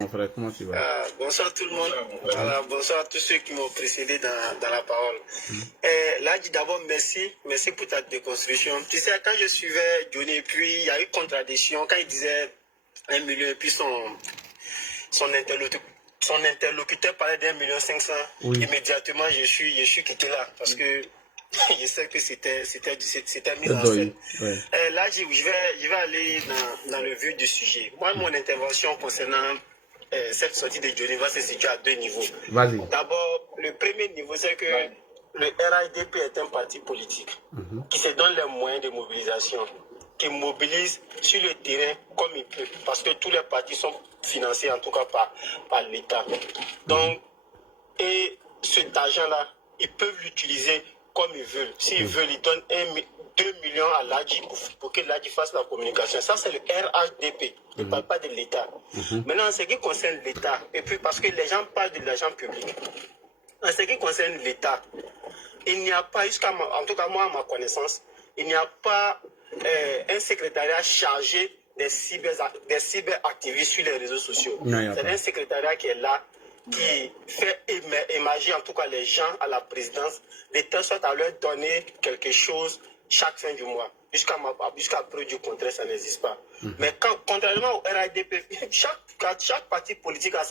Mon frère, comment tu vas? Bonsoir tout le monde. Voilà, bonsoir à tous ceux qui m'ont précédé dans la parole. Là, d'abord, merci pour ta déconstruction. Tu sais, quand je suivais Johnny, puis il y a eu contradiction quand il disait 1 million et puis son interlocuteur parlait d'1,5 million. Oui. Immédiatement, je suis quitté là parce que je sais que c'était mis en scène. Ouais. Là, je vais aller dans le vif du sujet. Moi, mon intervention concernant cette sortie de Johnny va se situer à 2 niveaux. Vas-y. D'abord, le premier niveau, c'est que le RADP est un parti politique qui se donne les moyens de mobilisation, qui mobilise sur le terrain comme il peut, parce que tous les partis sont financés en tout cas par l'État. Donc, et cet argent-là, ils peuvent l'utiliser comme ils veulent. S'ils veulent, ils donnent 2 millions à l'ADI pour que l'ADI fasse la communication. Ça, c'est le RHDP. Je ne parle pas de l'État. Maintenant, en ce qui concerne l'État, et puis parce que les gens parlent de l'argent public, en ce qui concerne l'État, il n'y a pas, en tout cas moi, à ma connaissance, il n'y a pas un secrétariat chargé des cyberactivistes sur les réseaux sociaux. C'est un secrétariat qui est là, qui fait émerger en tout cas les gens à la présidence, de telle sorte à leur donner quelque chose chaque fin du mois. Jusqu'à preuve du contraire, ça n'existe pas. Mais contrairement au RADP, chaque parti politique a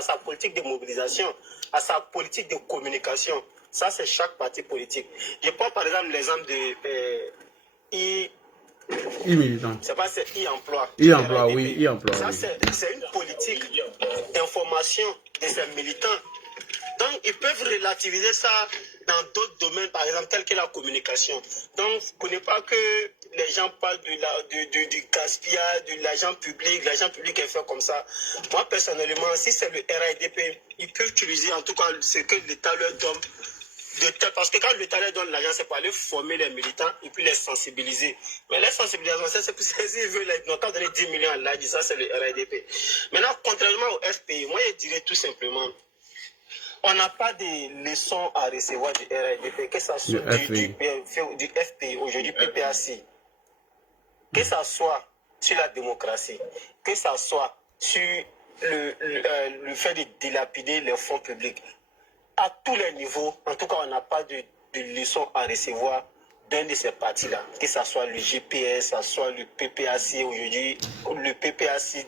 sa politique de mobilisation, a sa politique de communication. Ça, c'est chaque parti politique. Je prends par exemple l'exemple de militant. C'est pas c'est e-emploi. E-emploi, oui, e-emploi. Ça, Oui. c'est une politique d'information de ces militants. Donc, ils peuvent relativiser ça dans d'autres domaines, par exemple, tels que la communication. Donc, vous ne connaissez pas que les gens parlent du gaspillage, de l'argent public. L'argent public est fait comme ça. Moi, personnellement, si c'est le RADP, ils peuvent utiliser en tout cas ce que l'État leur donne. Parce que quand l'État leur donne l'argent, c'est pour aller former les militants et puis les sensibiliser. Mais les sensibilisations, c'est pour s'ils veulent, ils n'ont pas donné 10 millions à l'ADI, ça c'est le RADP. Maintenant, contrairement au FPI, moi je dirais tout simplement, on n'a pas de leçons à recevoir du RADP, que ça soit du FPI, aujourd'hui PPAC, que ça soit sur la démocratie, que ça soit sur le fait de dilapider les fonds publics. À tous les niveaux, en tout cas, on n'a pas de leçons à recevoir d'un de ces partis-là, que ce soit le GPS, que ce soit le PPAC aujourd'hui, le PPAC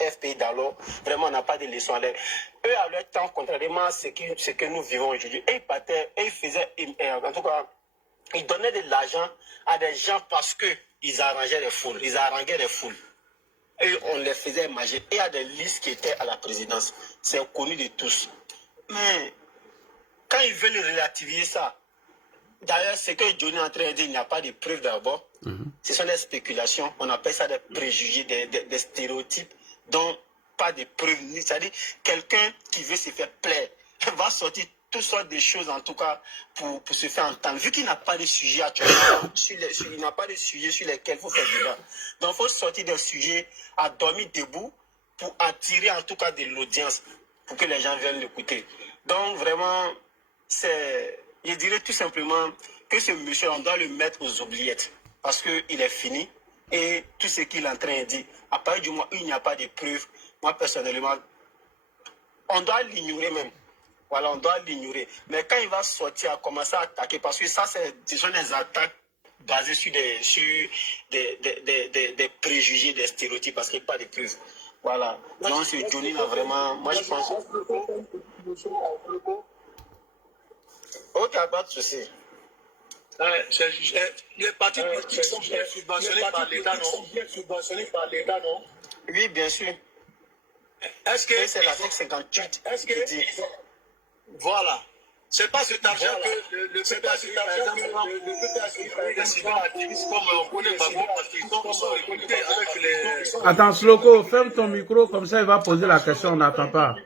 FPI d'alors, vraiment on n'a pas de leçons à leur. Eux, à leur temps, contrairement à ce que nous vivons aujourd'hui, ils faisaient, en tout cas, ils donnaient de l'argent à des gens parce qu'ils arrangeaient les foules, ils haranguaient les foules. Et on les faisait émerger. Et il y a des listes qui étaient à la présidence. C'est connu de tous. Mais quand ils veulent relativiser ça, d'ailleurs, ce que Johnny est en train de dire, il n'y a pas de preuves d'abord. Ce sont des spéculations. On appelle ça des préjugés, des stéréotypes, dont pas de preuves. C'est-à-dire, quelqu'un qui veut se faire plaire va sortir toutes sortes de choses, en tout cas, pour se faire entendre. Vu qu'il n'a pas de sujet actuellement, il n'a pas de sujet sur lesquels il faut faire débat. Donc, il faut sortir des sujets à dormir debout pour attirer, en tout cas, de l'audience, pour que les gens viennent l'écouter. Donc, vraiment, je dirais tout simplement que ce monsieur, on doit le mettre aux oubliettes parce qu'il est fini et tout ce qu'il est en train de dire, à partir du moment où il n'y a pas de preuves, moi personnellement, on doit l'ignorer même. Voilà, on doit l'ignorer. Mais quand il va sortir, à commencer à attaquer, parce que ça, ce sont des attaques basées sur des préjugés, des stéréotypes, parce qu'il n'y a pas de preuves. Voilà. Non, c'est Johnny là, vraiment, moi je pense. Ok, pas de souci. Les partis politiques sont bien subventionnés par l'État, non? Oui, bien sûr. Est-ce que c'est l'article 58 qui dit. Voilà. C'est pas cet argent que le PPAC, par exemple, les cyberactivistes comme on connaît Babo, parce qu'ils sont recrutés avec les... Attends, Sloko, ferme ton micro, comme ça il va poser la question, on n'attend pas.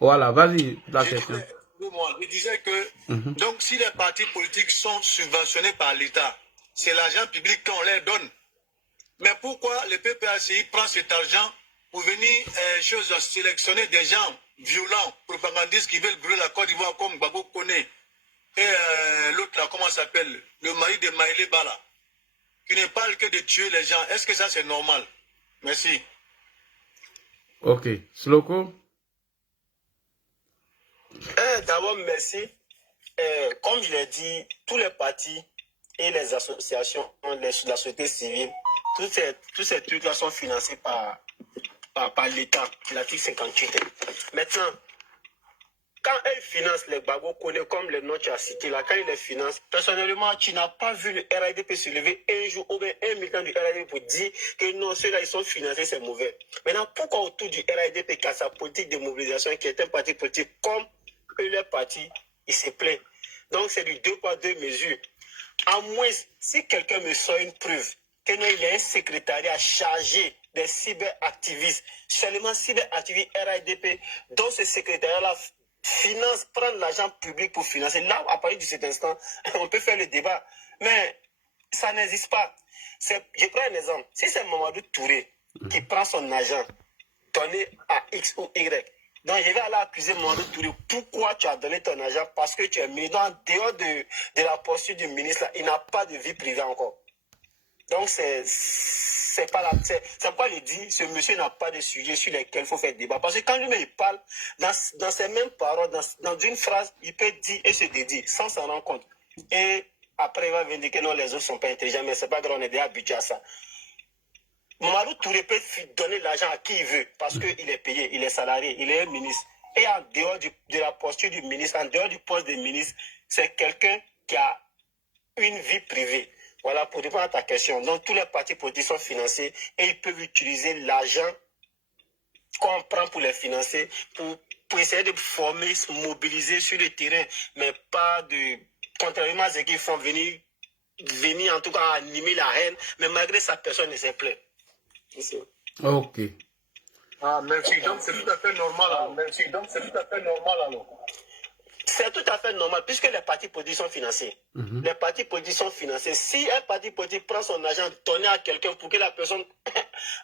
Voilà, vas-y, la question. Je disais que, donc si les partis politiques sont subventionnés par l'État, c'est l'argent public qu'on leur donne. Mais pourquoi le PPACI prend cet argent pour venir sélectionner des gens violents, propagandistes qui veulent brûler la Côte d'Ivoire comme Gbagbo Koné et l'autre là, comment ça s'appelle, le mari de Maïlé Bala, qui ne parle que de tuer les gens. Est-ce que ça c'est normal? Merci. Ok. Sloko? D'abord, merci. Comme je l'ai dit, tous les partis et les associations, la société civile, tous ces trucs-là sont financés par l'État, l'article 58. Maintenant, quand elle finance les Gbagbo Kone, comme le nom que tu as cité là, quand il les finance, personnellement, tu n'as pas vu le RADP se lever un jour ou bien un militant du RADP pour dire que non, ceux-là, ils sont financés, c'est mauvais. Maintenant, pourquoi autour du RADP, qui a sa politique de mobilisation, qui est un parti politique comme leur parti, il se plaît. Donc, c'est du 2 poids 2 mesures. À moins, si quelqu'un me sort une preuve qu'il y a un secrétariat chargé des cyberactivistes, seulement cyberactivistes RADP, dont ce secrétariat-là finance, prendre l'argent public pour financer. Là, à partir de cet instant, on peut faire le débat. Mais ça n'existe pas. Je prends un exemple. Si c'est Mamadou Touré qui prend son argent donné à X ou Y, donc je vais aller accuser Mamadou Touré. Pourquoi tu as donné ton argent? Parce que tu es ministre. En dehors de la posture du ministre, là, il n'a pas de vie privée encore. Donc c'est pas la. C'est pourquoi je dis, ce monsieur n'a pas de sujet sur lesquels il faut faire débat. Parce que quand lui-même il parle, dans ses mêmes paroles, dans une phrase, il peut dire et se dédire sans s'en rendre compte. Et après, il va venir que non, les autres ne sont pas intelligents, mais c'est pas grave, on est déjà habitué à ça. Mamadou Touré peut donner l'argent à qui il veut parce qu'il est payé, il est salarié, il est un ministre. Et en dehors de la posture du ministre, en dehors du poste de ministre, c'est quelqu'un qui a une vie privée. Voilà, pour répondre à ta question. Donc, tous les partis politiques sont financés et ils peuvent utiliser l'argent qu'on prend pour les financer pour essayer de former, se mobiliser sur le terrain, mais pas de, contrairement à ce qu'ils font, venir en tout cas animer la haine, mais malgré ça, personne ne s'est plaint. Ok. Ah, merci. Donc, c'est tout à fait normal. Merci. Donc, c'est tout à fait normal alors. C'est tout à fait normal puisque les partis politiques sont financés. Les partis politiques sont financés. Si un parti politique prend son argent donné à quelqu'un pour que la personne...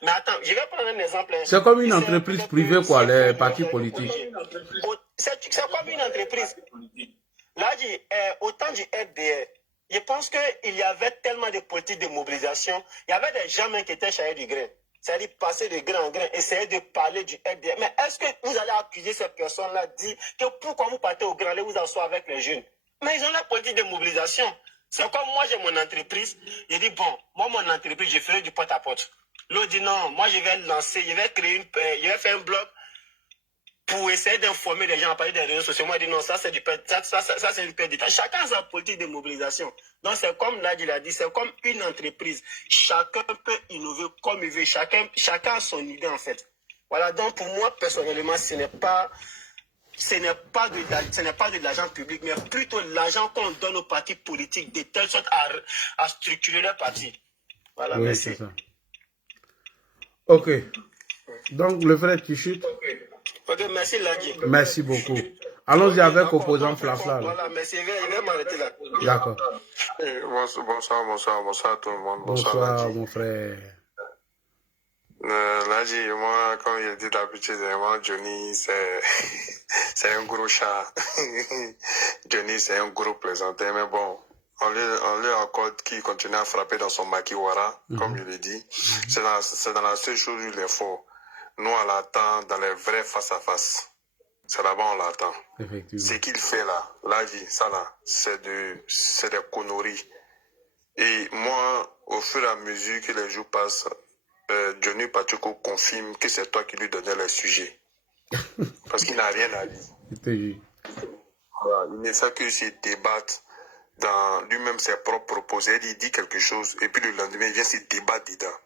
Mais attends, je vais prendre un exemple. C'est comme une entreprise privée, quoi, les partis politiques. C'est comme une entreprise. Là, au temps du FDR, je pense qu'il y avait tellement de politiques de mobilisation. Il y avait des gens même qui étaient chargés du grain. C'est-à-dire passer de grain en grain, essayer de parler du FDR. Mais est-ce que vous allez accuser ces personnes-là, dire que pourquoi vous partez au grain, allez vous asseoir avec les jeunes? Mais ils ont la politique de mobilisation. C'est comme moi, j'ai mon entreprise. Je dis, bon, moi, mon entreprise, je ferai du porte-à-porte. L'autre dit, non, moi, je vais lancer, je vais créer je vais faire un blog pour essayer d'informer les gens à partir des réseaux sociaux. Moi, je dis non, ça c'est une perte de temps. Chacun a sa politique de mobilisation. Donc, c'est comme Nadji l'a dit, c'est comme une entreprise. Chacun peut innover comme il veut. Chacun a son idée, en fait. Voilà, donc pour moi, personnellement, ce n'est pas de l'argent public, mais plutôt l'argent qu'on donne aux partis politiques de telle sorte à structurer leur parti. Voilà, oui, merci. C'est ça. Ok. Donc, le frère Tichut. Ok, merci Nadji. Merci beaucoup. Allons-y avec opposant Flafla. Voilà, merci. Je vais m'arrêter là. D'accord. Bonsoir tout le monde. Bonsoir, mon frère. Nadji, moi, comme je dis d'habitude, moi, Johnny, c'est un gros chat. Johnny, c'est un gros plaisantin, mais bon, on lui accorde qui continue à frapper dans son makiwara, comme je l'ai dit. C'est dans la seule chose où il est fort. Nous, on l'attend dans les vrais face-à-face. C'est là-bas on l'attend. Ce qu'il fait là, ça là, c'est des conneries. Et moi, au fur et à mesure que les jours passent, Johnny Pacheco confirme que c'est toi qui lui donnais les sujets. Parce qu'il n'a rien à dire. Voilà, il ne fait que se débattre dans lui-même ses propres propositions. Il dit quelque chose et puis le lendemain, il vient se débattre dedans.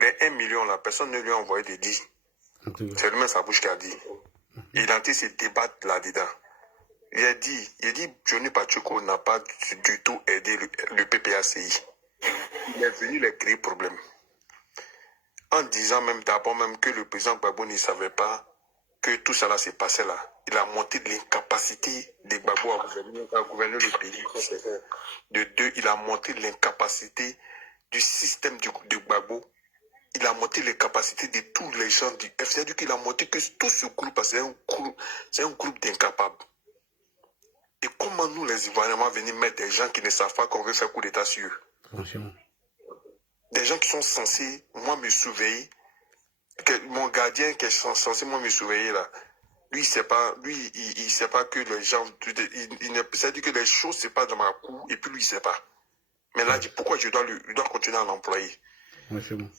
Mais 1 million, la personne ne lui a envoyé de dire. C'est lui-même sa bouche qui a dit. Il a été se débattre là-dedans. Il a dit, Johnny Pacheco n'a pas du tout aidé le PPACI. Il est venu les créer problème. En disant même d'abord même que le président Gbagbo ne savait pas que tout cela s'est passé là. Il a monté de l'incapacité de Gbagbo à gouverner le pays. De deux, il a monté l'incapacité du système de Gbagbo. Il a monté les capacités de tous les gens du FCA. C'est-à-dire qu'il a monté que tout ce groupe, c'est un groupe d'incapables. Et comment nous, les Ivoiriens, vont venir mettre des gens qui ne savent pas qu'on veut faire coup d'état sur eux? Franchement. Des gens qui sont censés, moi, me surveiller, mon gardien qui est censé me surveiller là, lui, il sait pas que les gens, c'est-à-dire que les choses, c'est pas dans ma cour, et puis lui, il sait pas. Mais là, dit, pourquoi je dois continuer à l'employer? Ouais, c'est bon.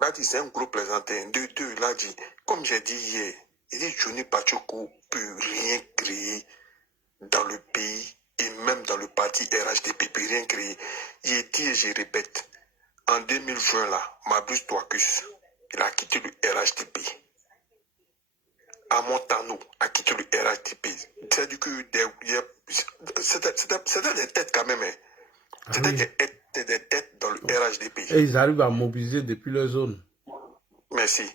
Là, dit, c'est un gros plaisantin. Deux, là, dit, comme j'ai dit hier, il dit, Johnny Pacheco peut rien créer dans le pays, et même dans le parti RHDP, peut rien créer. Il dit, et je répète, en 2020, là, Mabus Touakus, il a quitté le RHDP. Amontano a quitté le RHDP. C'est-à-dire que c'était des têtes quand même. Hein. C'était des têtes dans le RHDP. Et ils arrivent à mobiliser depuis leur zone. Merci.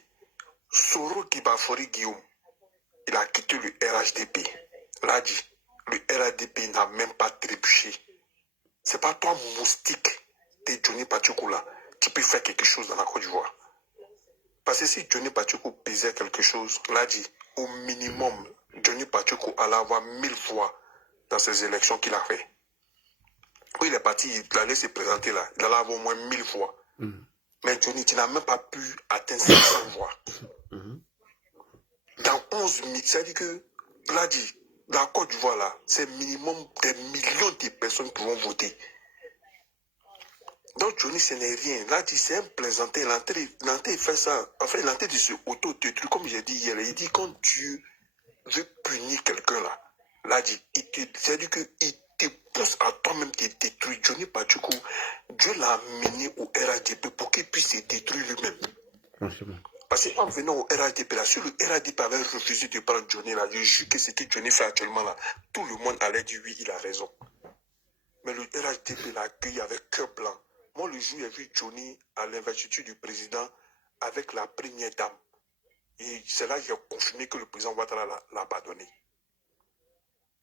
Soro Kibafori Guillaume, il a quitté le RHDP. Là dit, le RHDP n'a même pas trébuché. C'est pas toi, moustique, de Johnny Pacheco là, qui peut faire quelque chose dans la Côte d'Ivoire. Parce que si Johnny Pacheco pesait quelque chose, là dit, au minimum, Johnny Pacheco allait avoir 1000 fois dans ces élections qu'il a fait. Oui, il est parti, il allait se présenter là, il allait avoir au moins 1000 fois. Mais Johnny, tu n'as même pas pu atteindre 500 voix. Dans 11 000, c'est-à-dire que, là dit, dans la Côte d'Ivoire là, c'est minimum des millions de personnes qui vont voter. Donc Johnny, ce n'est rien. Là, c'est un plaisantin. L'entrée, il fait ça. Enfin, l'entrée de ce auto-détruit, comme j'ai dit hier. Il dit quand Dieu veut punir quelqu'un là, là, c'est-à-dire qu'il te pousse à toi-même te détruire. Johnny Pacheco, Dieu l'a amené au RHDP pour qu'il puisse se détruire lui-même. Parce qu'en venant au RHDP là, si le RHDP avait refusé de prendre Johnny là, je jure que ce que Johnny fait actuellement là, tout le monde allait dire oui, il a raison. Mais le RHDP l'a accueilli avec cœur blanc. Moi, le jour où j'ai vu Johnny à l'investiture du président avec la première dame, et c'est là que j'ai confirmé que le président Ouattara l'a pardonné.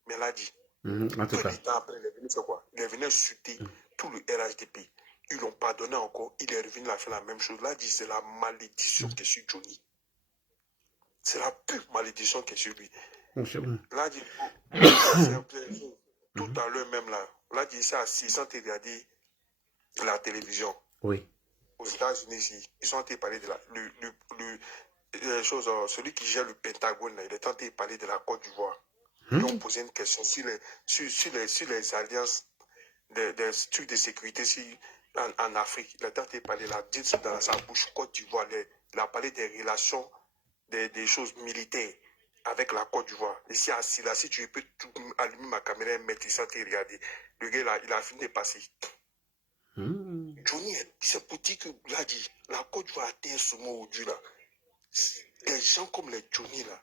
Mais elle a dit, peu de temps après, il est venu faire quoi? Il est venu insulter tout le RHDP. Ils l'ont pardonné encore, il est revenu, il a fait la même chose. Là, dit, c'est la malédiction qui est sur Johnny. C'est la pure malédiction qui est sur lui. Là, dit, tout à l'heure même là, dit ça, ils sont regardés la télévision. Oui. Aux États-Unis ici, ils sont en train de parler de celui qui gère le Pentagone, là, il est en train de parler de la Côte d'Ivoire. Ils ont posé une question sur les alliances des trucs de sécurité en Afrique. Il est en train de parler là, dit dans sa bouche Côte d'Ivoire. Il a parlé des relations, des choses militaires avec la Côte d'Ivoire. Ici, assis là, si tu peux allumer ma caméra et mettre ça, te regarder. Le gars là, il a fini de passer. Johnny, c'est pour dire que là, dit, la Côte d'Ivoire atteint ce mot aujourd'hui là. Les gens comme les Johnny là,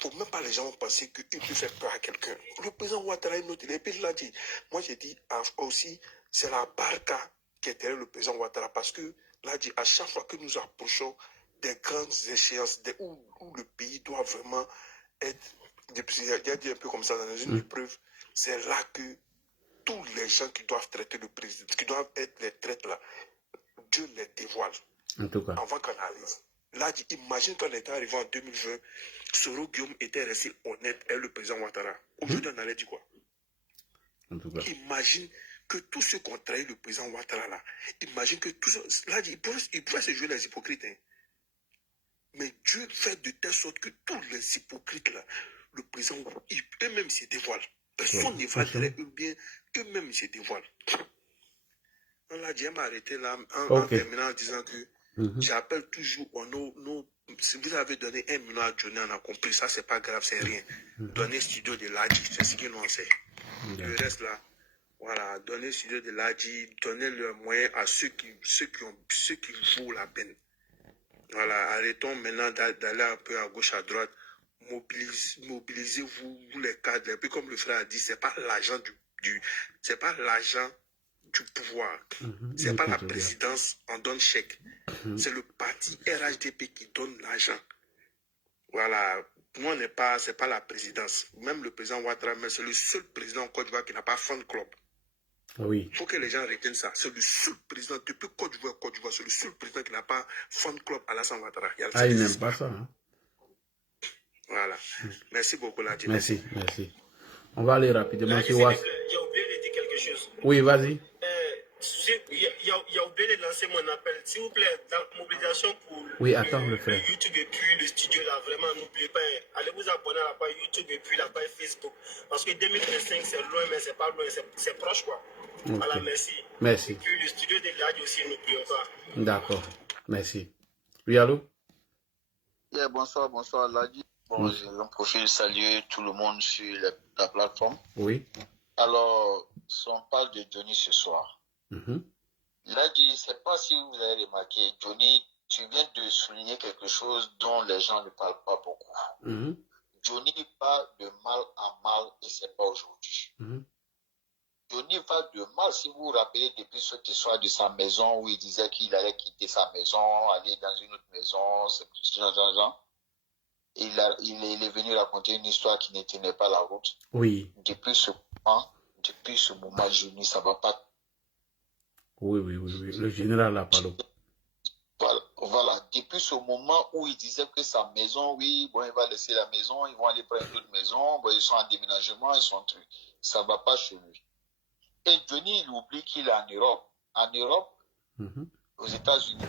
faut même pas les gens penser qu'ils peuvent faire peur à quelqu'un. Le président Ouattara, et puis là dit, moi j'ai dit aussi, c'est la barca qui est derrière le président Ouattara parce que là dit, à chaque fois que nous approchons des grandes échéances où le pays doit vraiment être, il a dit un peu comme ça dans une épreuve, c'est là que tous les gens qui doivent traiter le président, qui doivent être les traites là, Dieu les dévoile. En tout cas. Avant qu'on arrive. Là, imagine quand on était arrivé en 2020, Soro Guillaume était resté honnête et le président Ouattara. Aujourd'hui, on allait dire quoi? En tout cas. Imagine que tous ceux qui ont trahi le président Ouattara là, imagine que tous ceux, là, ils pourraient se jouer les hypocrites. Hein. Mais Dieu fait de telle sorte que tous les hypocrites là, le président, eux-mêmes se dévoilent. Personne ne va dire bien, eux-mêmes se dévoilent. On l'a dit, arrêté là, en terminant en disant que j'appelle toujours si vous avez donné 1 million à Johnny, on a compris, ça c'est pas grave, c'est rien. Donnez studio de l'Adji, c'est ce qu'ils l'ont fait. Le reste là, voilà, donnez studio de l'Adji, donnez le moyen à ceux qui vaut la peine. Voilà, arrêtons maintenant d'aller un peu à gauche, à droite. Mobilisez-vous, vous les cadres. Et puis comme le frère a dit, c'est pas l'argent c'est pas l'argent du pouvoir. C'est pas la présidence, on donne chèque. C'est le parti RHDP qui donne l'argent. Voilà. Nous, c'est pas la présidence. Même le président Ouattara, mais c'est le seul président en Côte d'Ivoire qui n'a pas fan club. Oui. Il faut que les gens retiennent ça. C'est le seul président, depuis Côte d'Ivoire, c'est le seul président qui n'a pas fan club à Alassane Ouattara. Il n'aime pas ça. Hein? Voilà. Merci beaucoup, Ladi. Merci. On va aller rapidement sur WhatsApp. Il y a oublié de dire quelque chose. Oui, vas-y. Il y a oublié de lancer mon appel. S'il vous plaît, dans la mobilisation pour Oui, attends, le frère. YouTube et puis le studio là, vraiment, n'oubliez pas, allez vous abonner à la page YouTube et puis la page Facebook. Parce que 2025, c'est loin, mais c'est pas loin, c'est proche quoi. Ok. Voilà, merci. Merci. Et puis le studio de Ladi aussi, n'oublions pas. D'accord. Merci. Oui, allô? Yeah, bonsoir, Ladi. Bon, j'en profite saluer tout le monde sur la plateforme. Oui. Alors, si on parle de Johnny ce soir, Mhm. Ladi, je ne sais pas si vous avez remarqué, Johnny, tu viens de souligner quelque chose dont les gens ne parlent pas beaucoup. Mhm. Johnny va de mal en mal et ce n'est pas aujourd'hui. Mhm. Johnny va de mal, si vous vous rappelez, depuis cette histoire de sa maison où il disait qu'il allait quitter sa maison, aller dans une autre maison, genre. Il est venu raconter une histoire qui ne tenait pas la route. Oui. Depuis ce moment, Johnny, ça va pas. Oui. Le général a parlé. Voilà. Depuis ce moment où il disait que sa maison, oui, bon, il va laisser la maison, ils vont aller prendre une autre maison, bon, ils sont en déménagement, ils sont trucs. Ça va pas chez lui. Et Johnny, il oublie qu'il est en Europe. En Europe, aux États-Unis,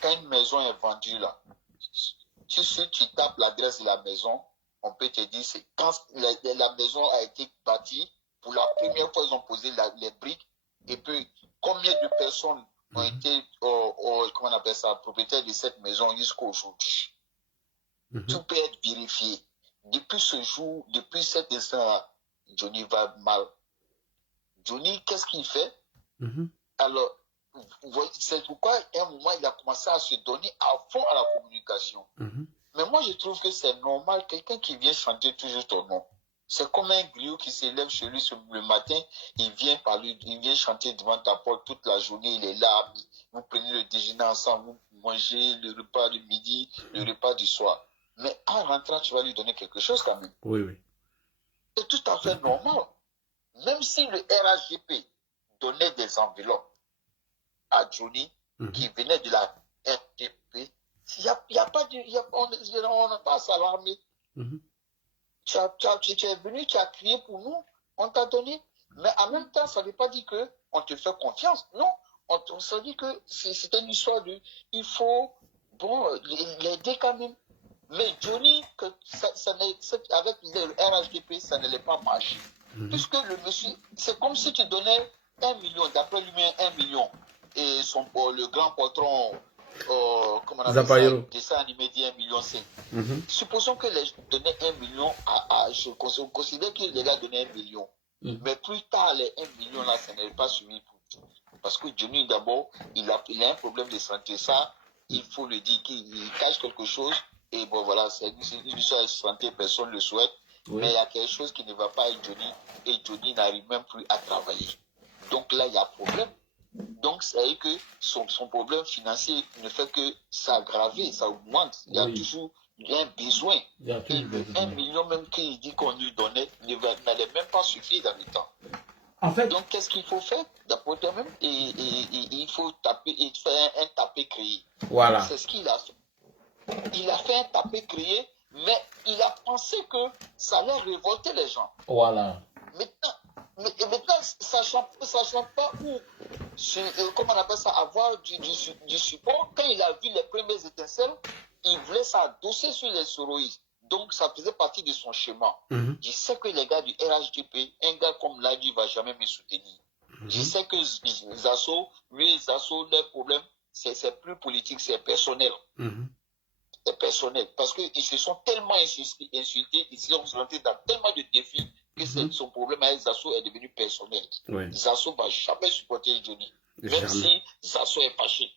quand une maison est vendue là, si tu tapes l'adresse de la maison, on peut te dire c'est quand la maison a été bâtie, pour la première fois, ils ont posé les briques, et puis combien de personnes ont été, comment on appelle ça, propriétaires de cette maison jusqu'à aujourd'hui. Tout peut être vérifié. Depuis ce jour, depuis cet instant-là, Johnny va mal. Johnny, qu'est-ce qu'il fait? Alors, c'est pourquoi à un moment, il a commencé à se donner à fond à la communication. Mais moi, je trouve que c'est normal, quelqu'un qui vient chanter toujours ton nom. C'est comme un griot qui s'élève chez lui le matin, il vient chanter devant ta porte toute la journée, il est là, vous prenez le déjeuner ensemble, vous mangez le repas du midi, le repas du soir. Mais en rentrant, tu vas lui donner quelque chose quand même. Oui. C'est tout à fait normal. Même si le RHGP donnait des enveloppes à Johnny, qui venait de la RDP, on n'a pas à s'alarmer. Tu es venu, tu as crié pour nous, on t'a donné. Mais en même temps, ça ne veut pas dire qu'on te fait confiance. Non, on se dit que c'est une histoire de... Il faut l'aider quand même. Mais Johnny, avec le RHDP, ça n'allait pas marcher. Puisque le monsieur, c'est comme si tu donnais 1 million, d'après lui, 1 million. Et le grand patron, comment on appelle ça, dessin animé dit 1,5 million. Supposons que les gens donnaient 1 million je considère que les gars donnaient 1 million. Mais plus tard, les 1 million là, ça n'allait pas suffire pour tout. Parce que Johnny, d'abord, il a un problème de santé. Ça, il faut le dire, qu'il cache quelque chose. Et bon, voilà, c'est une histoire de santé, personne ne le souhaite. Oui. Mais il y a quelque chose qui ne va pas avec Johnny. Et Johnny n'arrive même plus à travailler. Donc là, il y a problème. Donc, c'est que son problème financier ne fait que s'aggraver, ça augmente. Il y a toujours un besoin. Et le 1 million même qu'il dit qu'on lui donnait n'allait même pas suffire dans le temps. En fait, donc, qu'est-ce qu'il faut faire d'après toi-même? Et il faut taper et faire un tapé créé. Voilà. C'est ce qu'il a fait. Il a fait un tapé créé, mais il a pensé que ça allait révolter les gens. Voilà. Maintenant, sachant pas où, comment on appelle ça, avoir du support, quand il a vu les premières étincelles, il voulait s'adosser sur les soroïdes. Donc, ça faisait partie de son schéma. Je sais que les gars du RHDP, un gars comme Ladi ne va jamais me soutenir. Je sais que Zasso, leur problème, c'est plus politique, c'est personnel. C'est personnel. Parce qu'ils se sont tellement insultés, ils se sont rentrés dans tellement de défis que son problème avec Zasso est devenu personnel. Oui. Zasso ne va jamais supporter Johnny. Même si Zasso est fâché.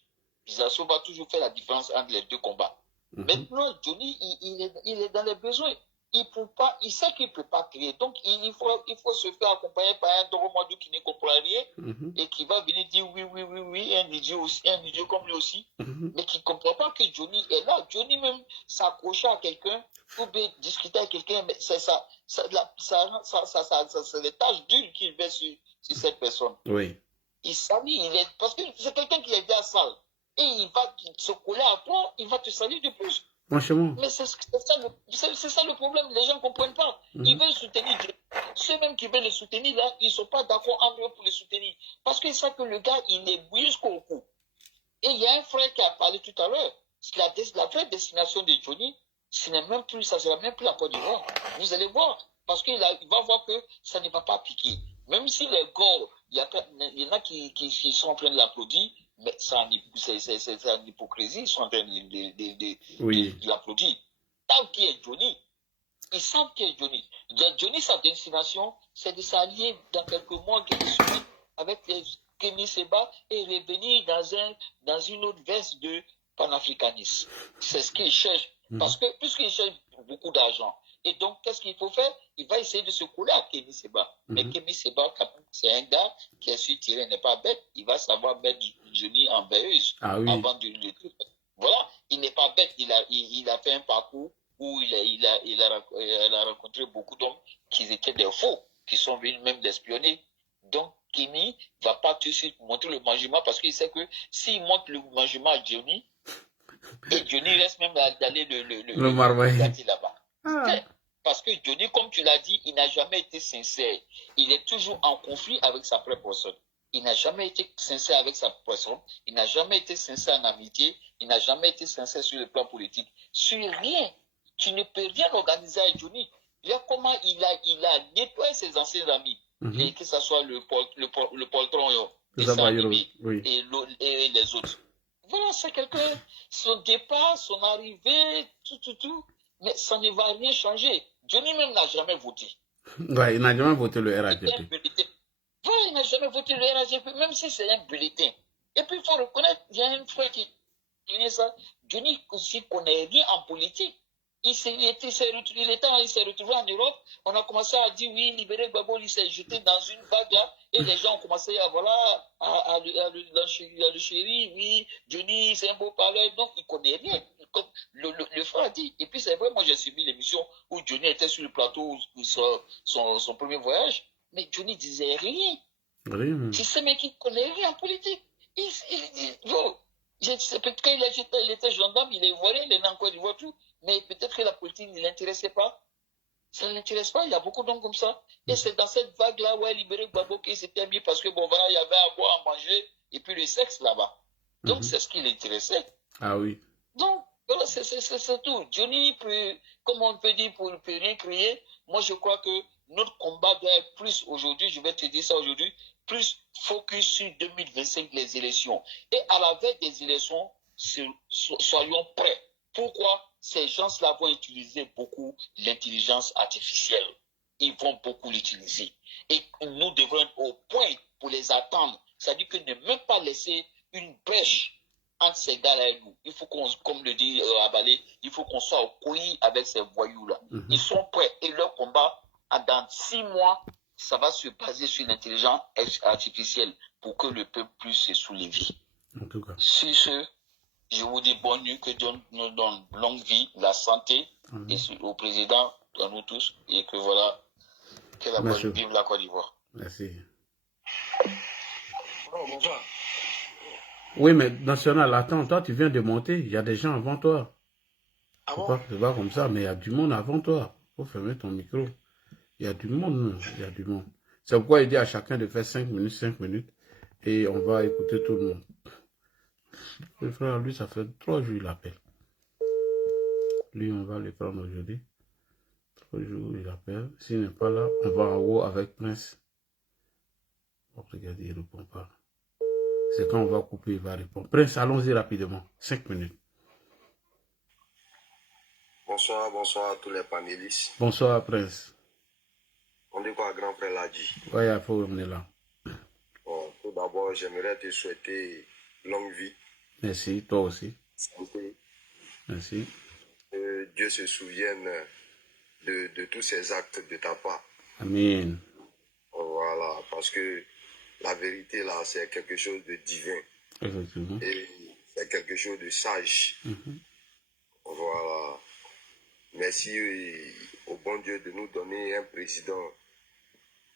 Zasso va toujours faire la différence entre les deux combats. Maintenant, Johnny, il est dans les besoins. Il sait qu'il ne peut pas créer. Donc, il faut se faire accompagner par un Doromadou qui ne comprend rien et qui va venir dire oui, un idiot comme lui aussi, mais qui ne comprend pas que Johnny est là. Johnny même s'accrocher à quelqu'un ou bien discuter avec quelqu'un, mais c'est les tâches dures qu'il fait sur cette personne. Oui. Il salit, parce que c'est quelqu'un qui est déjà sale. Et il va se coller à toi, il va te salir de plus. Franchement. Mais c'est ça le problème, les gens ne comprennent pas. Ils veulent soutenir Dieu. Ceux même qui veulent le soutenir, là, ils ne sont pas d'accord entre eux pour le soutenir. Parce qu'ils savent que le gars, il est bouilli jusqu'au cou. Et il y a un frère qui a parlé tout à l'heure. la vraie destination de Johnny, ça sera même plus la Côte d'Ivoire. Vous allez voir. Parce qu'il va voir que ça ne va pas piquer. Même si les gars, il y en a qui sont en train de l'applaudir, mais c'est une hypocrisie, ils sont en train de l'applaudir. Tant qu'il est Johnny, ils savent qui est Johnny. Johnny, sa destination, c'est de s'allier dans quelques mois, quelques semaines, avec les Kémy Séba et revenir dans une autre veste de panafricanisme. C'est ce qu'il cherche. Parce que, puisqu'il cherche beaucoup d'argent, et donc, qu'est-ce qu'il faut faire? Il va essayer de se couler à Kémy Séba. Mais Kémy Séba, c'est un gars qui a su tirer, n'est pas bête. Il va savoir mettre Johnny en veilleuse avant de le tuer. Voilà, il n'est pas bête. Il a fait un parcours où il a rencontré beaucoup d'hommes qui étaient des faux, qui sont venus même l'espionner. Donc, Kémy ne va pas tout de suite montrer le mangement parce qu'il sait que s'il montre le mangement à Johnny, et Johnny reste même d'aller le marmailler là-bas. Parce que Johnny, comme tu l'as dit, il n'a jamais été sincère. Il est toujours en conflit avec sa propre personne. Il n'a jamais été sincère avec sa personne. Il n'a jamais été sincère en amitié. Il n'a jamais été sincère sur le plan politique. Sur rien. Tu ne peux rien organiser avec Johnny. Regarde comment il a nettoyé ses anciens amis. Et que ce soit le poltron et les autres. Voilà, c'est quelqu'un, son départ, son arrivée, tout. Mais ça ne va rien changer. Johnny même n'a jamais voté. Ouais, il n'a jamais voté le RAGP. Voilà, il n'a jamais voté le RAGP, même si c'est un bulletin. Et puis il faut reconnaître, il y a une fois qui dit ça, Johnny aussi connaît rien en politique. Il s'est retrouvé en Europe, on a commencé à dire oui, libérer Gbagbo, il s'est jeté dans une vague là, et les gens ont commencé à le chérir, oui, Johnny, c'est un beau parleur, donc il connaît rien. Comme le frère a dit. Et puis c'est vrai, moi j'ai suivi l'émission où Johnny était sur le plateau, son premier voyage, mais Johnny disait rien. C'est ce mec qui connaît rien en politique. Peut-être quand il était gendarme, il est ivoirien, il est en Côte d'Ivoire, tout. Mais peut-être que la politique ne l'intéressait pas. Ça ne l'intéresse pas, il y a beaucoup d'hommes comme ça. Et c'est dans cette vague-là où libéré Gbagbo qu'il s'était mis parce que bon, voilà, il y avait à boire, à manger, et puis le sexe là-bas. Donc c'est ce qui l'intéressait. Ah oui. Donc, voilà, c'est tout. Johnny, comme on peut dire, peut rien créer. Moi, je crois que notre combat doit être plus aujourd'hui, je vais te dire ça aujourd'hui, plus focus sur 2025, les élections. Et à la veille des élections, soyons prêts. Pourquoi? Ces gens-là vont utiliser beaucoup l'intelligence artificielle. Ils vont beaucoup l'utiliser. Et nous devrons être au point pour les attendre. C'est-à-dire que ne même pas laisser une brèche entre ces gars-là et nous. Il faut qu'on, comme le dit Abalé, il faut qu'on soit au couillis avec ces voyous-là. Ils sont prêts. Et leur combat, dans 6 mois, ça va se baser sur l'intelligence artificielle pour que le peuple puisse se soulever. En tout cas. Sur ce, je vous dis bonne nuit, que Dieu nous donne longue vie, la santé, et au président, à nous tous, et que voilà, que la bonne vive la Côte d'Ivoire. Merci. Oh, bonsoir. Oui, mais National, attends, toi, tu viens de monter, il y a des gens avant toi. Ah bon? C'est pas comme ça, mais il y a du monde avant toi. Il faut fermer ton micro. Il y a du monde, il y a du monde. C'est pourquoi il dit à chacun de faire 5 minutes, et on va écouter tout le monde. Le frère, lui, ça fait 3 jours il appelle. Lui, on va le prendre aujourd'hui. 3 jours il appelle. S'il n'est pas là, on va en haut avec Prince. Oh, regardez, il ne répond pas. C'est quand on va couper, il va répondre. Prince, allons-y rapidement. 5 minutes. Bonsoir à tous les panélistes. Bonsoir, Prince. On dit quoi, grand frère l'a dit? Oui, il faut on est là. Bon, tout d'abord, j'aimerais te souhaiter longue vie. Merci, toi aussi. Santé. Merci. Que Dieu se souvienne de tous ces actes de ta part. Amen. Voilà, parce que la vérité là, c'est quelque chose de divin. Effectivement. Et c'est quelque chose de sage. Voilà. Merci au bon Dieu de nous donner un président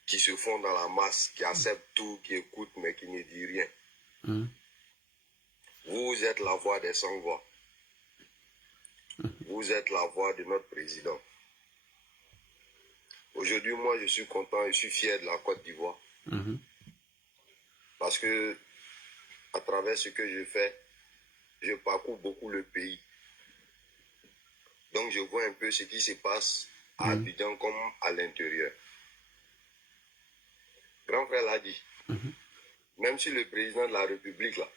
qui se fond dans la masse, qui accepte tout, qui écoute, mais qui ne dit rien. Vous êtes la voix des sans-voix. Vous êtes la voix de notre président. Aujourd'hui, moi, je suis content et je suis fier de la Côte d'Ivoire. Parce que, à travers ce que je fais, je parcours beaucoup le pays. Donc je vois un peu ce qui se passe à Abidjan comme à l'intérieur. Grand frère l'a dit, même si le président de la République, là,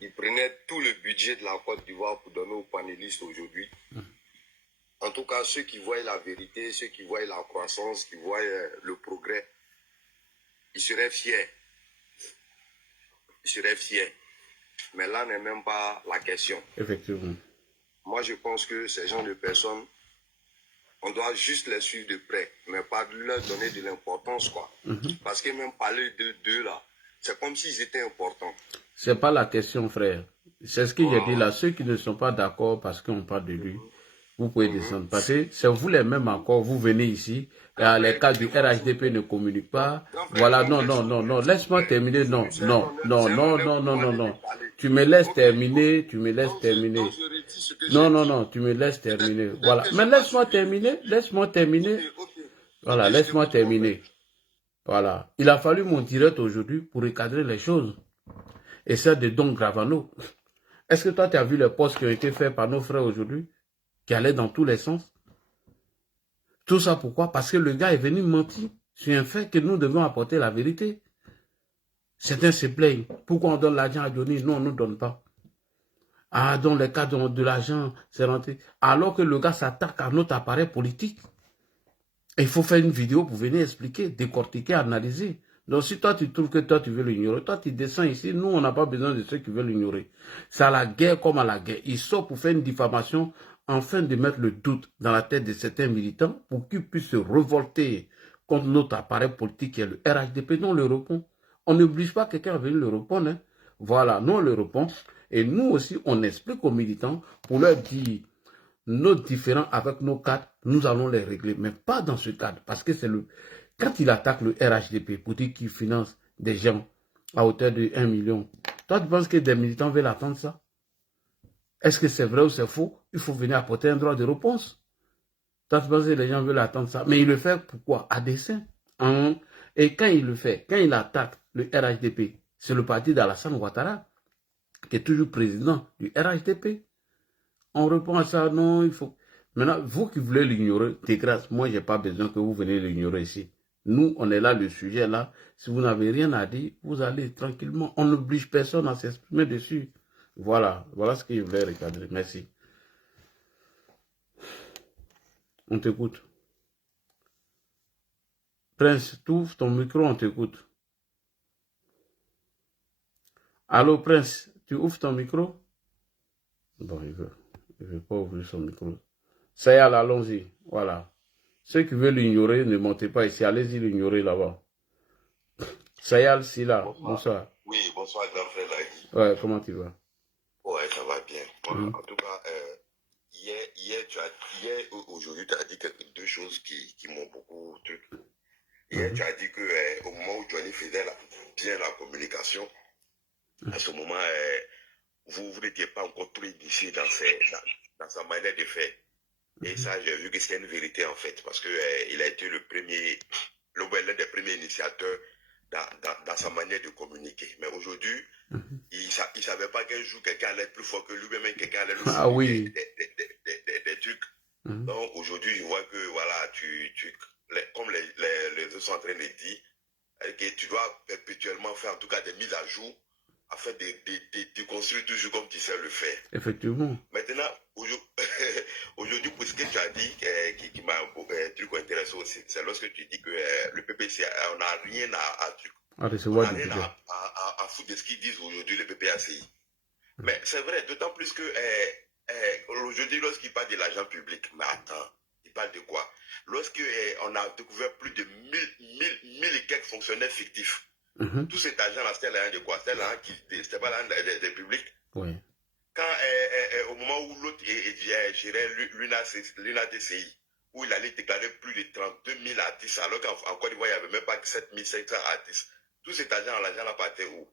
il prenait tout le budget de la Côte d'Ivoire pour donner aux panélistes aujourd'hui, en tout cas ceux qui voient la vérité, ceux qui voient la croissance, qui voient le progrès, ils seraient fiers. Ils seraient fiers. Mais là n'est même pas la question. Effectivement. Moi, je pense que ces gens de personnes, on doit juste les suivre de près, mais pas leur donner de l'importance, quoi. Parce que même parler d'eux, là, c'est comme s'ils étaient importants. C'est pas la question, frère. C'est ce que j'ai dit là. Ceux qui ne sont pas d'accord parce qu'on parle de lui, vous pouvez descendre. Parce que c'est vous les mêmes encore, vous venez ici, et les cas du RHDP ne communiquent pas. Voilà, non, laisse-moi terminer. Non. Tu me laisses terminer, tu me laisses terminer. Non, tu me laisses terminer. Voilà. Mais laisse-moi terminer. Voilà, laisse-moi terminer. Voilà. Il a fallu mon direct aujourd'hui pour recadrer les choses. Et ça de Don Gravano. Est-ce que toi, tu as vu les posts qui ont été faits par nos frères aujourd'hui, qui allaient dans tous les sens? Tout ça pourquoi? Parce que le gars est venu mentir sur un fait que nous devons apporter la vérité. Certains se plaignent. Pourquoi on donne l'argent à Johnny? Non, on ne donne pas. Ah, dans les cas de l'argent, c'est rentré. Alors que le gars s'attaque à notre appareil politique. Et il faut faire une vidéo pour venir expliquer, décortiquer, analyser. Donc si toi tu trouves que toi tu veux l'ignorer, toi tu descends ici, nous on n'a pas besoin de ceux qui veulent l'ignorer. C'est à la guerre comme à la guerre. Il sort pour faire une diffamation, afin de mettre le doute dans la tête de certains militants pour qu'ils puissent se révolter contre notre appareil politique qui est le RHDP. Non, on le répond. On n'oblige pas quelqu'un à venir le répondre. Hein. Voilà, nous on le répond. Et nous aussi on explique aux militants pour leur dire nos différends avec nos cadres, nous allons les régler, mais pas dans ce cadre, parce que c'est le... Quand il attaque le RHDP pour dire qu'il finance des gens à hauteur de 1 million, toi tu penses que des militants veulent attendre ça? Est-ce que c'est vrai ou c'est faux? Il faut venir apporter un droit de réponse. Toi tu penses que les gens veulent attendre ça? Mais il le fait pourquoi? À dessein. Et quand il le fait, quand il attaque le RHDP, c'est le parti d'Alassane Ouattara, qui est toujours président du RHDP. On répond à ça, non, il faut... Maintenant, vous qui voulez l'ignorer, t'es grâce, moi, je n'ai pas besoin que vous veniez l'ignorer ici. Nous, on est là, le sujet là. Si vous n'avez rien à dire, vous allez tranquillement. On n'oblige personne à s'exprimer dessus. Voilà ce que je voulais recadrer. Merci. On t'écoute. Prince, tu ouvres ton micro, on t'écoute. Allô, Prince, tu ouvres ton micro? Bon, il ne veut pas ouvrir son micro. Ça y est, allons-y. Voilà. Ceux qui veulent l'ignorer, ne montez pas ici. Allez-y l'ignorer là-bas. Sayal Silla, bonsoir. Oui, bonsoir, grand frère Lagui. Ouais, comment tu vas? Ouais, ça va bien. En tout cas, aujourd'hui, tu as dit deux choses qui m'ont beaucoup truc. Hier, tu as dit que au moment où Johnny faisait bien la communication, à ce moment, vous n'étiez pas encore trop initié dans sa manière de faire. Et ça, j'ai vu que c'est une vérité en fait, parce que il a été l'un des premiers initiateurs dans sa manière de communiquer. Mais aujourd'hui, il ne savait pas qu'un jour quelqu'un allait être plus fort que lui-même, quelqu'un allait lui faire des trucs. Donc aujourd'hui, je vois que voilà, comme les autres sont en train de dire, que tu dois perpétuellement faire en tout cas des mises à jour afin de construire toujours comme tu sais le faire. Effectivement. Maintenant, aujourd'hui, pour ce que tu as dit, qui m'a un truc intéressant aussi, c'est lorsque tu dis que le PPC, on n'a rien à recevoir à foutre de ce qu'ils disent aujourd'hui, le PPACI. Mais c'est vrai, d'autant plus que aujourd'hui, lorsqu'il parle de l'argent public, mais attends, il parle de quoi? Lorsqu'on a découvert plus de 1000 et quelques fonctionnaires fictifs, tout cet argent-là, c'était l'argent de quoi? C'était pas l'argent des publics. Oui. Quand, au moment où l'autre gérait l'UNATCI, où il allait déclarer plus de 32 000 artistes, alors qu'en Côte d'Ivoire, il n'y avait même pas 7 500 artistes. Tout cet argent, l'argent partait où?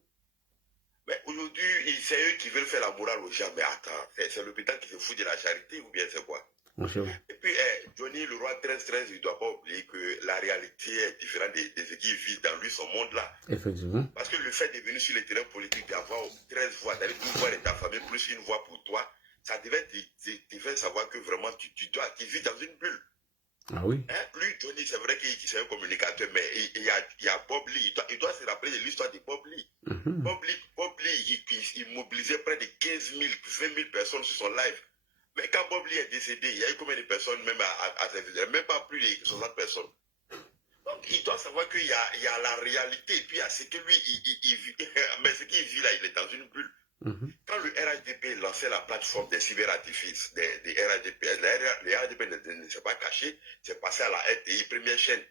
Mais aujourd'hui, c'est eux qui veulent faire la morale aux gens. Mais attends, c'est l'hôpital qui se fout de la charité ou bien c'est quoi? Et puis, Johnny, le roi 13-13, il ne doit pas oublier que la réalité est différente de ce qu'il vit dans lui, son monde-là. Effectivement. Parce que le fait de venir sur le terrain politique, d'avoir 13 voix, d'aller 12 voix de ta famille, plus une voix pour toi, ça devait te faire savoir que vraiment tu vis dans une bulle. Ah oui. Hein? Lui, Johnny, c'est vrai qu'il est un communicateur, mais il y a Bob Lee. Il doit se rappeler de l'histoire de Bob Lee. Bob Lee, il mobilisait près de 15 000, 20 000 personnes sur son live. Mais quand Bob Lee est décédé, il y a eu combien de personnes même à ses visiteurs? Même pas plus de 60 personnes. Donc, il doit savoir qu'il y a la réalité, et puis il y a ce que lui, il vit. Mais ce qu'il vit là, il est dans une bulle. Quand le RHDP lançait la plateforme des cyberartifices, des RHDP, les RHDP ne s'est pas caché, c'est passé à la RTI, première chaîne.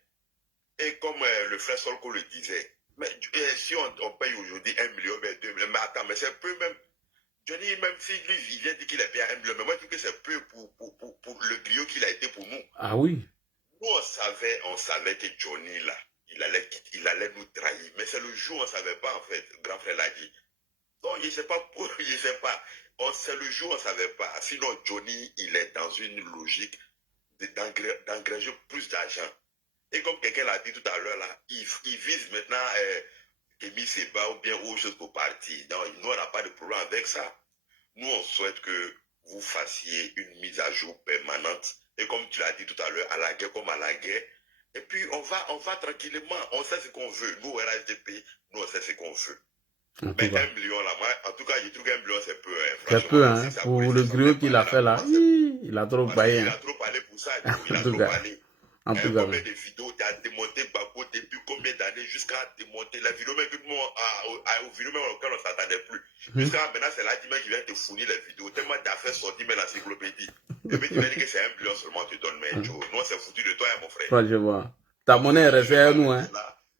Et comme le frère Solko le disait, mais si on paye aujourd'hui 1 million, mais 2 millions, mais attends, mais c'est peu même. Johnny, même si lui, il vient dire qu'il est payé 1 million, mais moi je trouve que c'est peu pour le griot qu'il a été pour nous. Ah oui. Nous, on savait que Johnny, là, il allait nous trahir. Mais c'est le jour où on ne savait pas, en fait, grand frère l'a dit. Donc, je ne sais pas, c'est le jour où on ne savait pas. Sinon, Johnny, il est dans une logique d'engranger plus d'argent. Et comme quelqu'un l'a dit tout à l'heure, là, il vise maintenant Kémy Séba ou bien autre chose pour partir. Donc, nous, on n'a pas de problème avec ça. Nous, on souhaite que vous fassiez une mise à jour permanente. Et comme tu l'as dit tout à l'heure, à la guerre comme à la guerre. Et puis, on va tranquillement. On sait ce qu'on veut. Nous, au RHDP, nous, on sait ce qu'on veut. Mais 1 million là, en tout cas, je trouve qu'un million, c'est peu. C'est peu, hein. Pour le griot qu'il a fait là, il a trop parlé. Il a trop parlé pour ça. Il a trop parlé. En tout cas. Combien de vidéos tu as démonté Bako depuis combien d'années jusqu'à démonter la vidéo même que nous, aux vidéos même auxquelles on ne s'attendait plus. Jusqu'à maintenant, c'est l'Adimé qui vient te fournir les vidéos. Tellement d'affaires sorties, mais l'encyclopédie. Et puis tu vas dire que c'est 1 million seulement, tu donnes, mais Joe. Nous, on s'est foutu de toi, mon frère. Ouais, je vois. Ta monnaie est restée à nous, hein.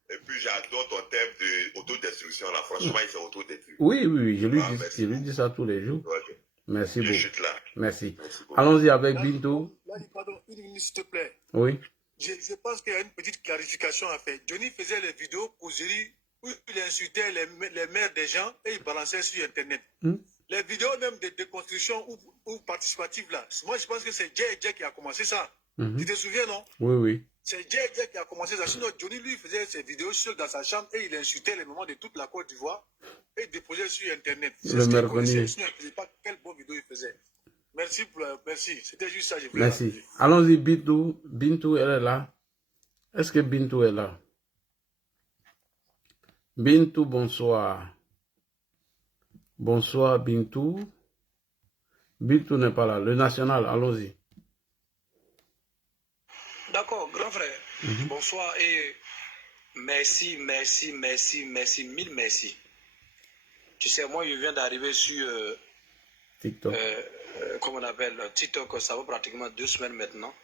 Et puis j'adore ton thème d'autodestruction là. Franchement, il s'est autodétruit. Oui, je lui dis ça tous les jours. Okay. Merci beaucoup. Je chute là. Merci. Allons-y avec Bintou. Pardon, une minute s'il te plaît. Oui. Je pense qu'il y a une petite clarification à faire. Johnny faisait les vidéos causeries où il insultait les mères des gens et il balançait sur Internet. Les vidéos même de déconstruction ou participatives là, moi je pense que c'est Jay qui a commencé ça. Tu te souviens, non? Oui. C'est Jay qui a commencé ça. Sinon, Johnny, lui, faisait ses vidéos seul dans sa chambre et il insultait les mamans de toute la Côte d'Ivoire et il déposait sur Internet. Le mercredi. Sinon, il ne faisait pas quelle bonne vidéo il faisait. Merci. C'était juste ça. Je voulais Merci. raconter. Allons-y, Bintou. Bintou, elle est là. Est-ce que Bintou est là? Bintou, bonsoir. Bonsoir, Bintou. Bintou n'est pas là. Le national, allons-y. D'accord, grand frère. Bonsoir et merci, mille merci. Tu sais, moi, je viens d'arriver sur TikTok. Comment on appelle TikTok, ça va pratiquement 2 semaines maintenant.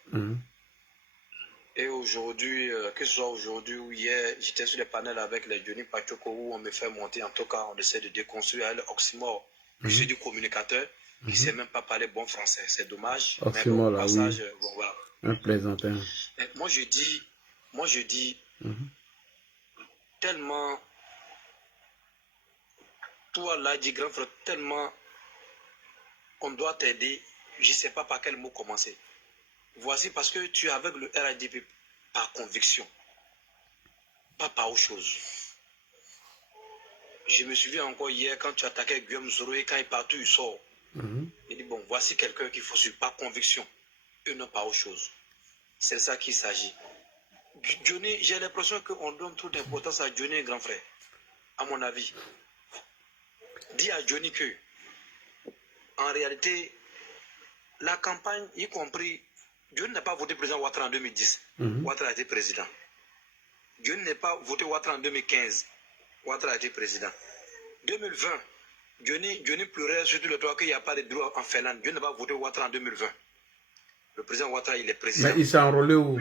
Et aujourd'hui, que ce soit aujourd'hui ou hier, j'étais sur les panels avec les Johnny Pachoko où on me fait monter. En tout cas, on essaie de déconstruire l'oxymore. Je suis du communicateur qui ne sait même pas parler bon français. C'est dommage. Oxymore, mais là, passage, oui. bon, voilà. Un plaisantin. Moi je dis, tellement, toi là, dit grand frère, tellement on doit t'aider, je ne sais pas par quel mot commencer. Voici parce que tu es avec le RHDP par conviction, pas par autre chose. Je me souviens encore hier quand tu attaquais Guillaume Zoro et quand il est partout, il sort. Il dit, bon, voici quelqu'un qu'il faut suivre par conviction. Et non pas autre chose. C'est ça qu'il s'agit. Johnny, j'ai l'impression qu'on donne trop d'importance à Johnny, grand frère. À mon avis. Dis à Johnny que, en réalité, la campagne, y compris, Johnny n'a pas voté président Ouattara en 2010. Ouattara a été président. Johnny n'a pas voté Ouattara en 2015. Ouattara a été président. 2020, Johnny pleurait sur tout le toit qu'il n'y a pas de droit en Finlande. Johnny n'a pas voté Ouattara en 2020. Le président Ouattara, il est président. Mais il s'est enrôlé où?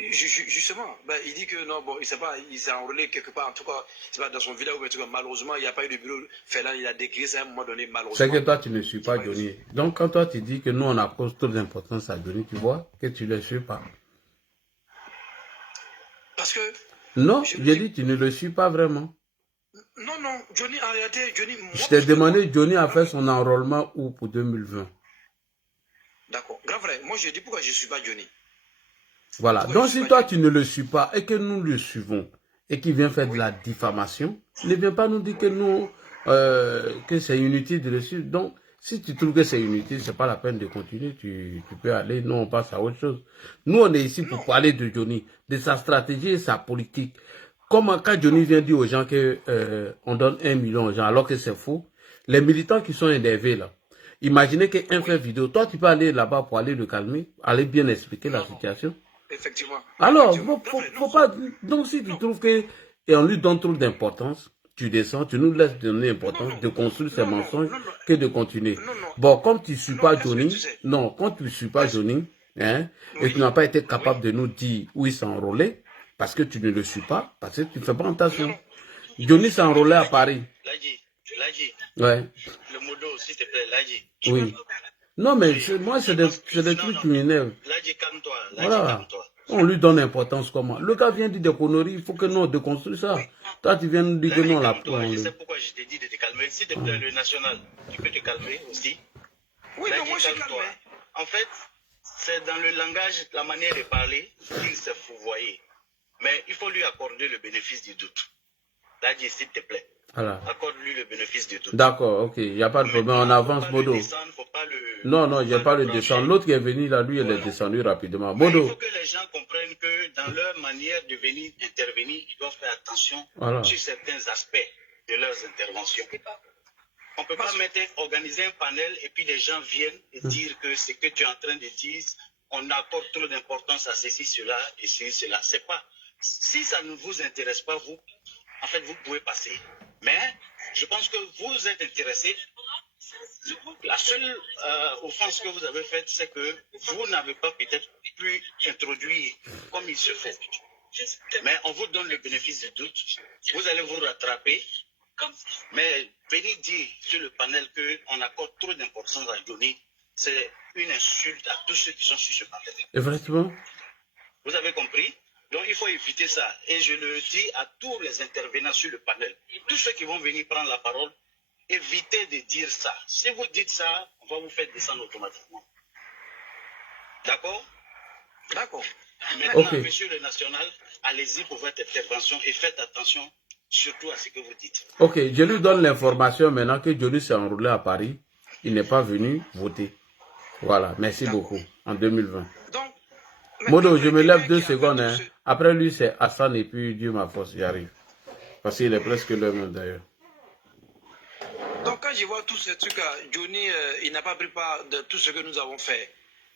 Justement, il dit que non, bon, il s'est enrôlé quelque part, en tout cas, c'est pas dans son village, mais malheureusement, il n'y a pas eu de bureau Finlande, il a décrit ça à un moment donné, malheureusement. C'est que toi, tu ne suis pas Johnny. Donc, quand toi, tu dis que nous, on accorde trop d'importance à Johnny, tu vois que tu ne le suis pas. Parce que... Non, j'ai dit, tu ne le suis pas vraiment. Non, Johnny, en réalité, Johnny... Je t'ai demandé, Johnny a fait son enrôlement où pour 2020? moi je dis pourquoi je ne suis pas Johnny. Voilà. Pourquoi Donc, si toi, tu ne le suis pas et que nous le suivons et qu'il vient faire de la diffamation, ne viens pas nous dire que nous, que c'est inutile de le suivre. Donc, si tu trouves que c'est inutile, c'est pas la peine de continuer. Tu peux aller. Nous, on passe à autre chose. Nous, on est ici pour parler de Johnny, de sa stratégie et sa politique. Comme quand Johnny vient dire aux gens que on donne 1 million aux gens, alors que c'est faux. Les militants qui sont énervés là, imaginez qu'un fait vidéo, toi tu peux aller là-bas pour aller le calmer, aller bien expliquer la situation. Effectivement. Alors, Effectivement. faut pas. Donc, si tu trouves que et on lui donne trop d'importance, tu descends, tu nous laisses donner l'importance de construire ces mensonges que de continuer. Bon, comme tu ne suis pas Johnny, non, quand tu ne suis pas Johnny, hein, et tu n'as pas été capable de nous dire où il s'est enrôlé, parce que tu ne le suis pas, parce que tu ne fais pas attention. Johnny s'est enrôlé à Paris. Ladji. Ouais. Le modo, s'il te plaît, Ladji. Oui. Non, mais moi, c'est des trucs qui m'énervent. Ladji, calme-toi. Voilà. On lui donne importance comment? Le gars vient dire des conneries, il faut que nous déconstruisons ça. Toi, tu viens nous dire que non, la je sais pourquoi je t'ai dit de te calmer. S'il te plaît, le national, tu peux te calmer aussi. Oui, mais moi, je suis calme. En fait, c'est dans le langage, la manière de parler, qu'il se fourvoie. Mais il faut lui accorder le bénéfice du doute. Ladji, s'il te plaît. Voilà. Accorde-lui le bénéfice du doute. D'accord, ok, il n'y a pas de problème, on avance, Bodo. Non, il n'y a pas le descendre. L'autre qui est venu là, lui, il est descendu rapidement. Bodo. Il faut que les gens comprennent que dans leur manière de venir intervenir, ils doivent faire attention sur certains aspects de leurs interventions. On ne peut pas organiser un panel et puis les gens viennent et dire que ce que tu es en train de dire, on accorde trop d'importance à ceci, cela et cela. C'est pas. Si ça ne vous intéresse pas, vous, en fait, vous pouvez passer. Mais je pense que vous êtes intéressé. La seule offense que vous avez faite, c'est que vous n'avez pas peut-être pu introduire comme il se fait. Mais on vous donne le bénéfice du doute. Vous allez vous rattraper. Mais venir dire sur le panel qu'on accorde trop d'importance à Johnny, c'est une insulte à tous ceux qui sont sur ce panel. Effectivement. Vous avez compris? Donc il faut éviter ça. Et je le dis à tous les intervenants sur le panel. Tous ceux qui vont venir prendre la parole, évitez de dire ça. Si vous dites ça, on va vous faire descendre automatiquement. D'accord? D'accord. Maintenant, monsieur le national, allez-y pour votre intervention et faites attention surtout à ce que vous dites. Ok, je lui donne l'information maintenant que Johnny s'est enrôlé à Paris. Il n'est pas venu voter. Voilà, merci beaucoup. En 2020. Donc, Modo, je me lève 2 secondes. Hein. Après lui, c'est Hassan et puis Dieu ma force, y arrive. Parce qu'il est presque l'heure même d'ailleurs. Donc quand je vois tous ces trucs-là, Johnny, il n'a pas pris part de tout ce que nous avons fait.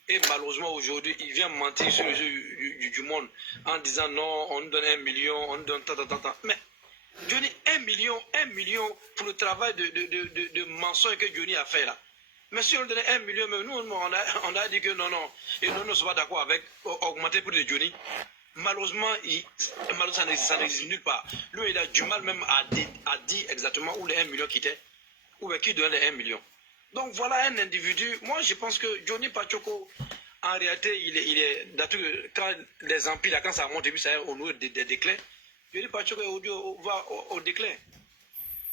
Et malheureusement aujourd'hui, il vient mentir sur les yeux du monde en disant non, on nous donne 1 million, on nous donne tant. Mais Johnny, 1 million pour le travail de mensonge que Johnny a fait là. Mais si on donnait 1 million, mais nous, on a dit que non, et nous ne sommes pas d'accord avec augmenter le prix de Johnny. Malheureusement, ça n'existe nulle part. Lui, il a du mal même à dire exactement où les 1 million quittaient, ou qui donne les 1 million. Donc voilà un individu. Moi, je pense que Johnny Pachoko, en réalité, il est quand les empires, quand ça monte, et puis ça au niveau des déclins, Johnny Pachoko va au déclin.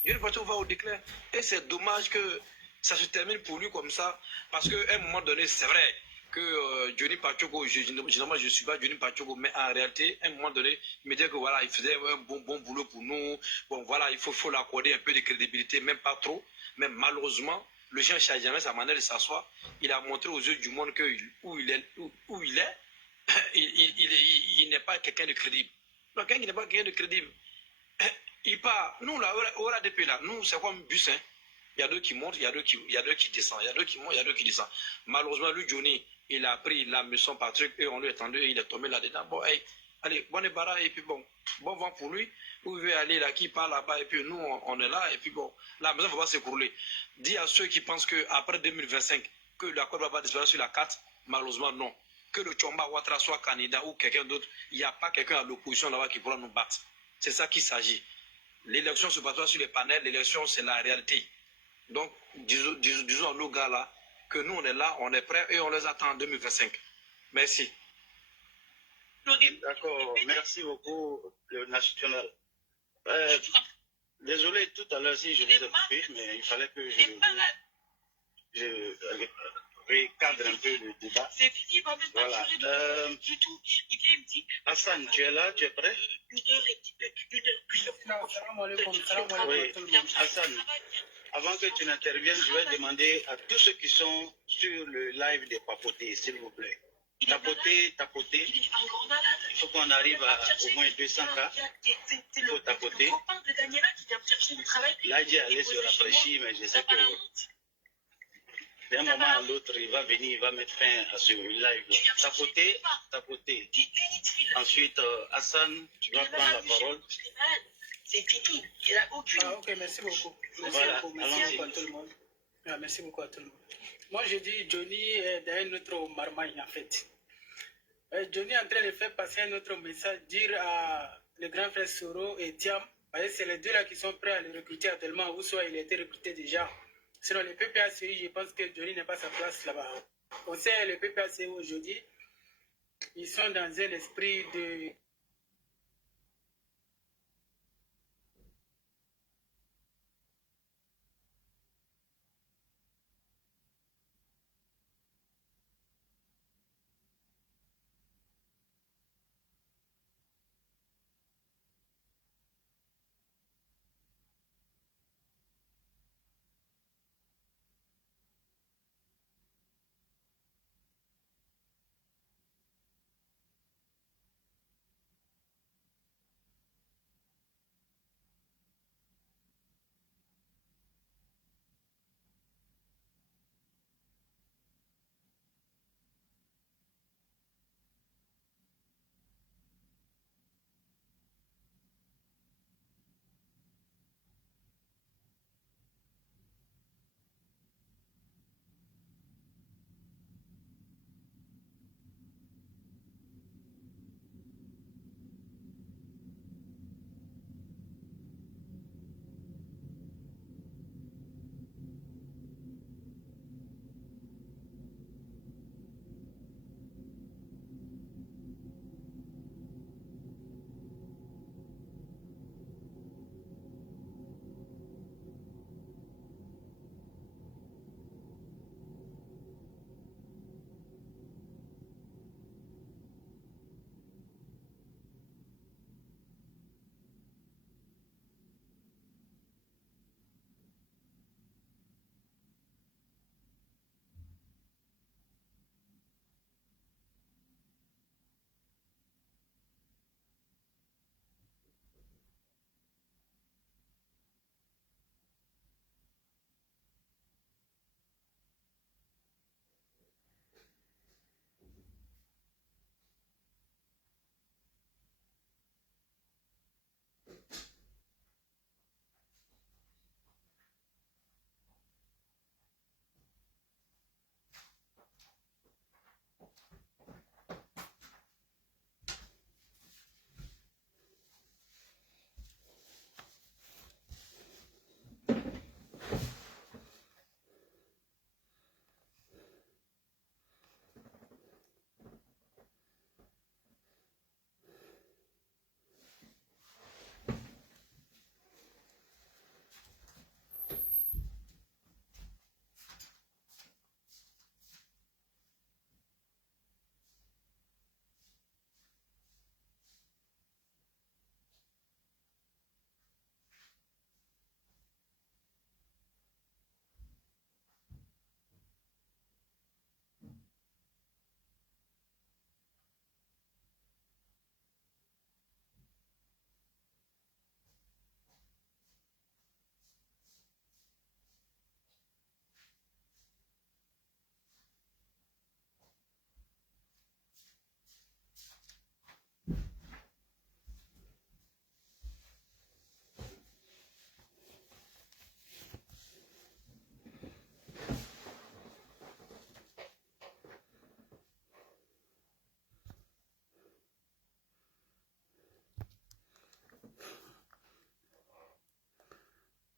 Johnny Pachoko va au déclin. Et c'est dommage que ça se termine pour lui comme ça, parce qu'à un moment donné, c'est vrai que Johnny Pachoko, généralement je ne suis pas Johnny Pachoko, mais en réalité, à un moment donné, il me disait que voilà, il faisait un bon boulot pour nous. Bon, voilà, il faut l'accorder un peu de crédibilité, même pas trop. Mais malheureusement, le chien ne change jamais sa manière de s'asseoir. Il a montré aux yeux du monde que où il est, il n'est pas quelqu'un de crédible. Donc, quand il n'est pas quelqu'un de crédible, il part. Nous, là, au RADP, là, nous, c'est comme un bus, hein. Il y a deux qui montent, il y a deux qui descendent. Il y a deux qui montent, il y a deux qui descendent. Malheureusement, lui, Johnny, il a pris la mission par truc et on lui a tendu, il est tombé là-dedans. Bon, hey, allez, bon débarras, et puis bon vent pour lui. Où il veut aller là, qui part là-bas, et puis nous, on est là, et puis bon, la maison ne va pas s'écrouler. Dis à ceux qui pensent qu'après 2025, que l'accord va pas disparaître sur la carte, malheureusement, non. Que le Tchomba Ouattara soit candidat ou quelqu'un d'autre, il n'y a pas quelqu'un à l'opposition là-bas qui pourra nous battre. C'est ça qu'il s'agit. L'élection se passe sur les panels, l'élection, c'est la réalité. Donc, disons à nos gars là, que nous on est là, on est prêts et on les attend en 2025. Merci. D'accord, merci beaucoup, le national. Désolé tout à l'heure si je vous ai coupé, mais il fallait que cadre un peu le débat. C'est fini, va même pas voilà. Du tout. Il vient, il me dit, Hassan, tu es là, tu es prêt? Une heure et oui, Hassan, avant que tu n'interviennes, je vais demander à tous ceux qui sont sur le live de papoter, s'il vous plaît. Tapoter, tapoter. Il faut qu'on arrive à au moins 200 cas. Il faut tapoter. Là, j'ai allé se rafraîchir, mais je sais que d'un moment à l'autre, il va venir, il va mettre fin à ce live. Tapoter, tapoter. Ensuite, Hassan, tu vas prendre la parole. C'est fini. Il n'a aucune. Ah, ok, merci beaucoup. Merci voilà, beaucoup. Merci beaucoup à tout le monde. Ah, merci beaucoup à tout le monde. Moi, je dis Johnny est dans un autre marmaille, en fait. Johnny est en train de faire passer un autre message, dire à le grand frère Soro et Thiam, c'est les deux là qui sont prêts à le recruter actuellement, ou soit il a été recruté déjà. Sinon, le PPACI, je pense que Johnny n'a pas sa place là-bas. On sait, le PPACI aujourd'hui, ils sont dans un esprit de...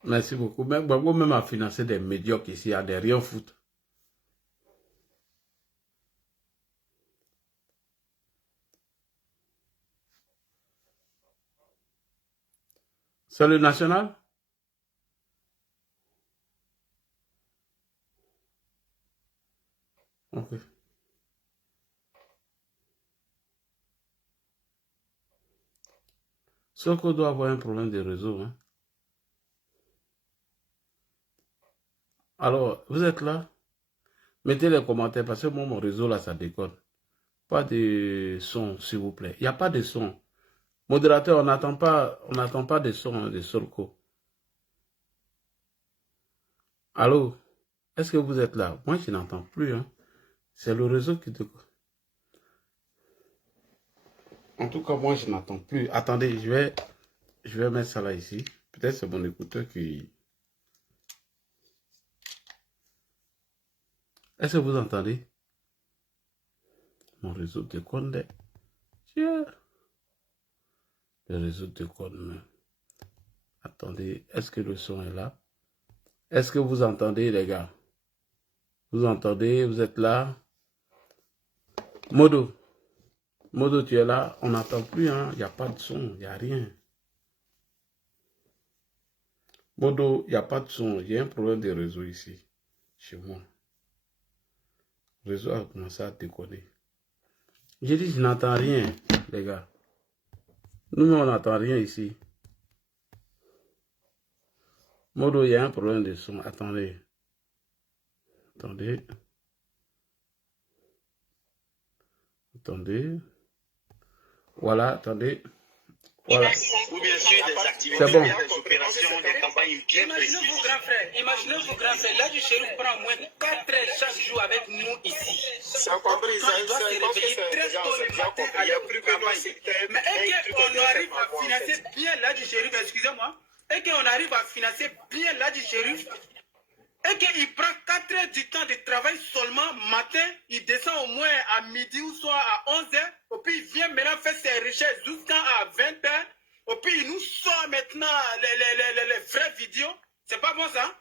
Merci beaucoup. Mais Gbagbo même a financé des médiocres ici, à des rien foutre. C'est le national? Ok. Soko doit avoir un problème de réseau. Hein. Alors, vous êtes là? Mettez les commentaires parce que moi, mon réseau là, ça déconne. Pas de son, s'il vous plaît. Il n'y a pas de son. Modérateur, on n'attend pas de son hein, de Soko. Allô? Est-ce que vous êtes là? Moi, je n'entends plus. Hein. C'est le réseau qui te... En tout cas, moi, je n'entends plus. Attendez, je vais mettre ça là ici. Peut-être c'est mon écouteur qui... Est-ce que vous entendez? Mon réseau déconne. Tiens. Le réseau déconne. Attendez, est-ce que le son est là? Est-ce que vous entendez, les gars? Vous entendez? Vous êtes là? Modo. Modo, tu es là? On n'entend plus, hein? Il n'y a pas de son, il n'y a rien. Modo, il n'y a pas de son. Il y a un problème de réseau ici, chez moi. Le réseau a commencé à déconner. J'ai dit, je n'entends rien, les gars. Nous, on n'entend rien ici. Modo, il y a un problème de son. Attendez. Attendez. Attendez. Voilà, attendez. Voilà. Ou bien sûr des activités, C'est bon. des opérations, des campagnes bien précises. Imaginez-vous, grand frère, là du shérif prend moins 4 heures chaque jour avec nous ici. C'est compris, On doit se réveiller très tôt le matin à aller au travail. Mais est-ce qu'on arrive à financer bien là du shérif, excusez-moi, est-ce qu'on arrive à financer bien là du shérif? Et qu'il prend 4 heures du temps de travail seulement matin, il descend au moins à midi ou soit à 11 heures, et puis il vient maintenant faire ses recherches jusqu'à 20 heures, et puis il nous sort maintenant les vraies vidéos. C'est pas bon ça?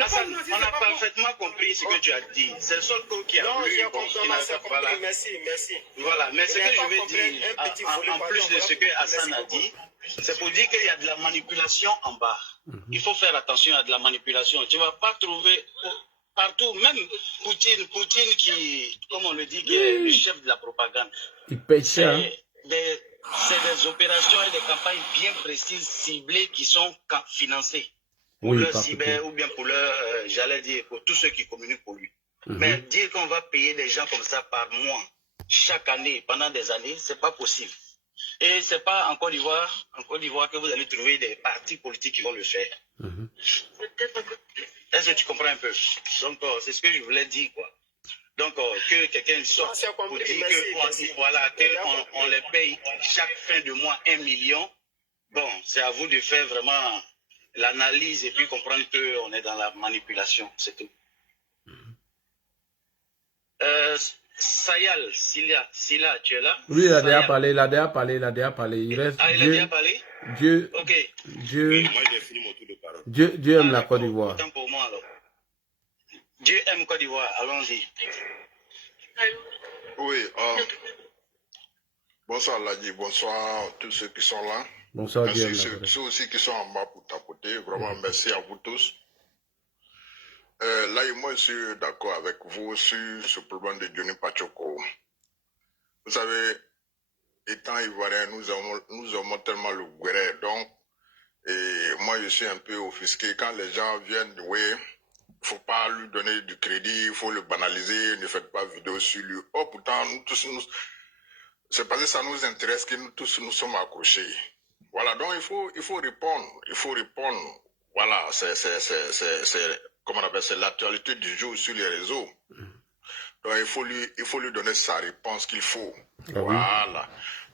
Hassan, on a parfaitement compris ce que tu as dit. C'est le seul coup qui a voulu. Voilà. Merci. Voilà, mais ce que je veux dire, en plus de ce que Hassan a dit, c'est pour dire qu'il y a de la manipulation en bas. Il faut faire attention à de la manipulation. Tu ne vas pas trouver partout, même Poutine qui, comme on le dit, qui est le chef de la propagande. Il paye cher. C'est des opérations et des campagnes bien précises, ciblées, qui sont financées. Pour Oui, leur cyber ou bien pour leur, j'allais dire, pour tous ceux qui communiquent pour lui. Mais dire qu'on va payer des gens comme ça par mois, chaque année, pendant des années, c'est pas possible. Et c'est pas en Côte d'Ivoire que vous allez trouver des partis politiques qui vont le faire. Est-ce que tu comprends un peu? Donc, c'est ce que je voulais dire, quoi. Donc, que quelqu'un sorte pour dire qu'on les paye chaque fin de mois 1 million. Bon, c'est à vous de faire vraiment l'analyse et puis comprendre qu'on est dans la manipulation, c'est tout. Sayal, Silla, tu es là? Oui, il a déjà parlé, il reste il a déjà parlé? Dieu, Ok. Dieu, Oui, moi j'ai fini mon tour de parole. Dieu aime la Côte d'Ivoire. Autant pour moi alors. Dieu aime Côte d'Ivoire, allons-y. Oui, bonsoir Ladi, bonsoir tous ceux qui sont là. Bonsoir, Dieu aime Merci la Côte d'Ivoire. ceux aussi qui sont en bas pour tapoter. Vraiment, merci à vous tous. Là, moi, je suis d'accord avec vous sur ce problème de Johnny Pachoko. Vous savez, étant ivoirien, nous aimons tellement le guéré. Donc, et moi, je suis un peu offusqué quand les gens viennent, oui, il ne faut pas lui donner du crédit, il faut le banaliser, ne faites pas vidéo sur lui. Oh, pourtant, nous tous, c'est parce que ça nous intéresse que nous tous nous sommes accrochés. Voilà, donc il faut répondre. Voilà, c'est comment on appelle, c'est l'actualité du jour sur les réseaux. Donc il faut lui donner sa réponse qu'il faut. Ah oui. Voilà.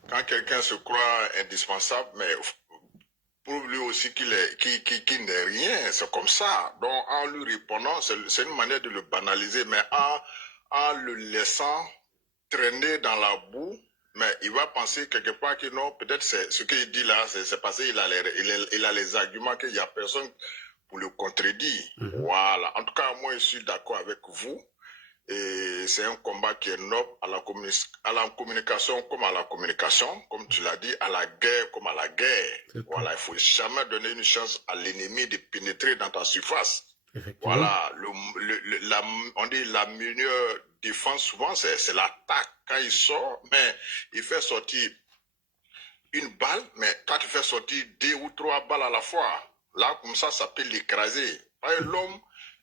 Quand quelqu'un se croit indispensable, mais prouve lui aussi qu'il n'est rien, c'est comme ça. Donc en lui répondant, c'est une manière de le banaliser, mais en le laissant traîner dans la boue, mais il va penser quelque part que non, peut-être c'est ce qu'il dit là, c'est parce qu'il a les arguments qu'il n'y a personne pour le contredire. Voilà. En tout cas, moi, je suis d'accord avec vous. Et c'est un combat qui est noble à la communication comme à la communication, comme tu l'as dit, à la guerre comme à la guerre. Voilà, il ne faut jamais donner une chance à l'ennemi de pénétrer dans ta surface. Voilà, on dit la meilleure défense souvent, c'est l'attaque. Quand il sort, mais il fait sortir une balle, mais quand tu fais sortir 2 ou 3 balles à la fois, là, comme ça peut l'écraser. L'homme,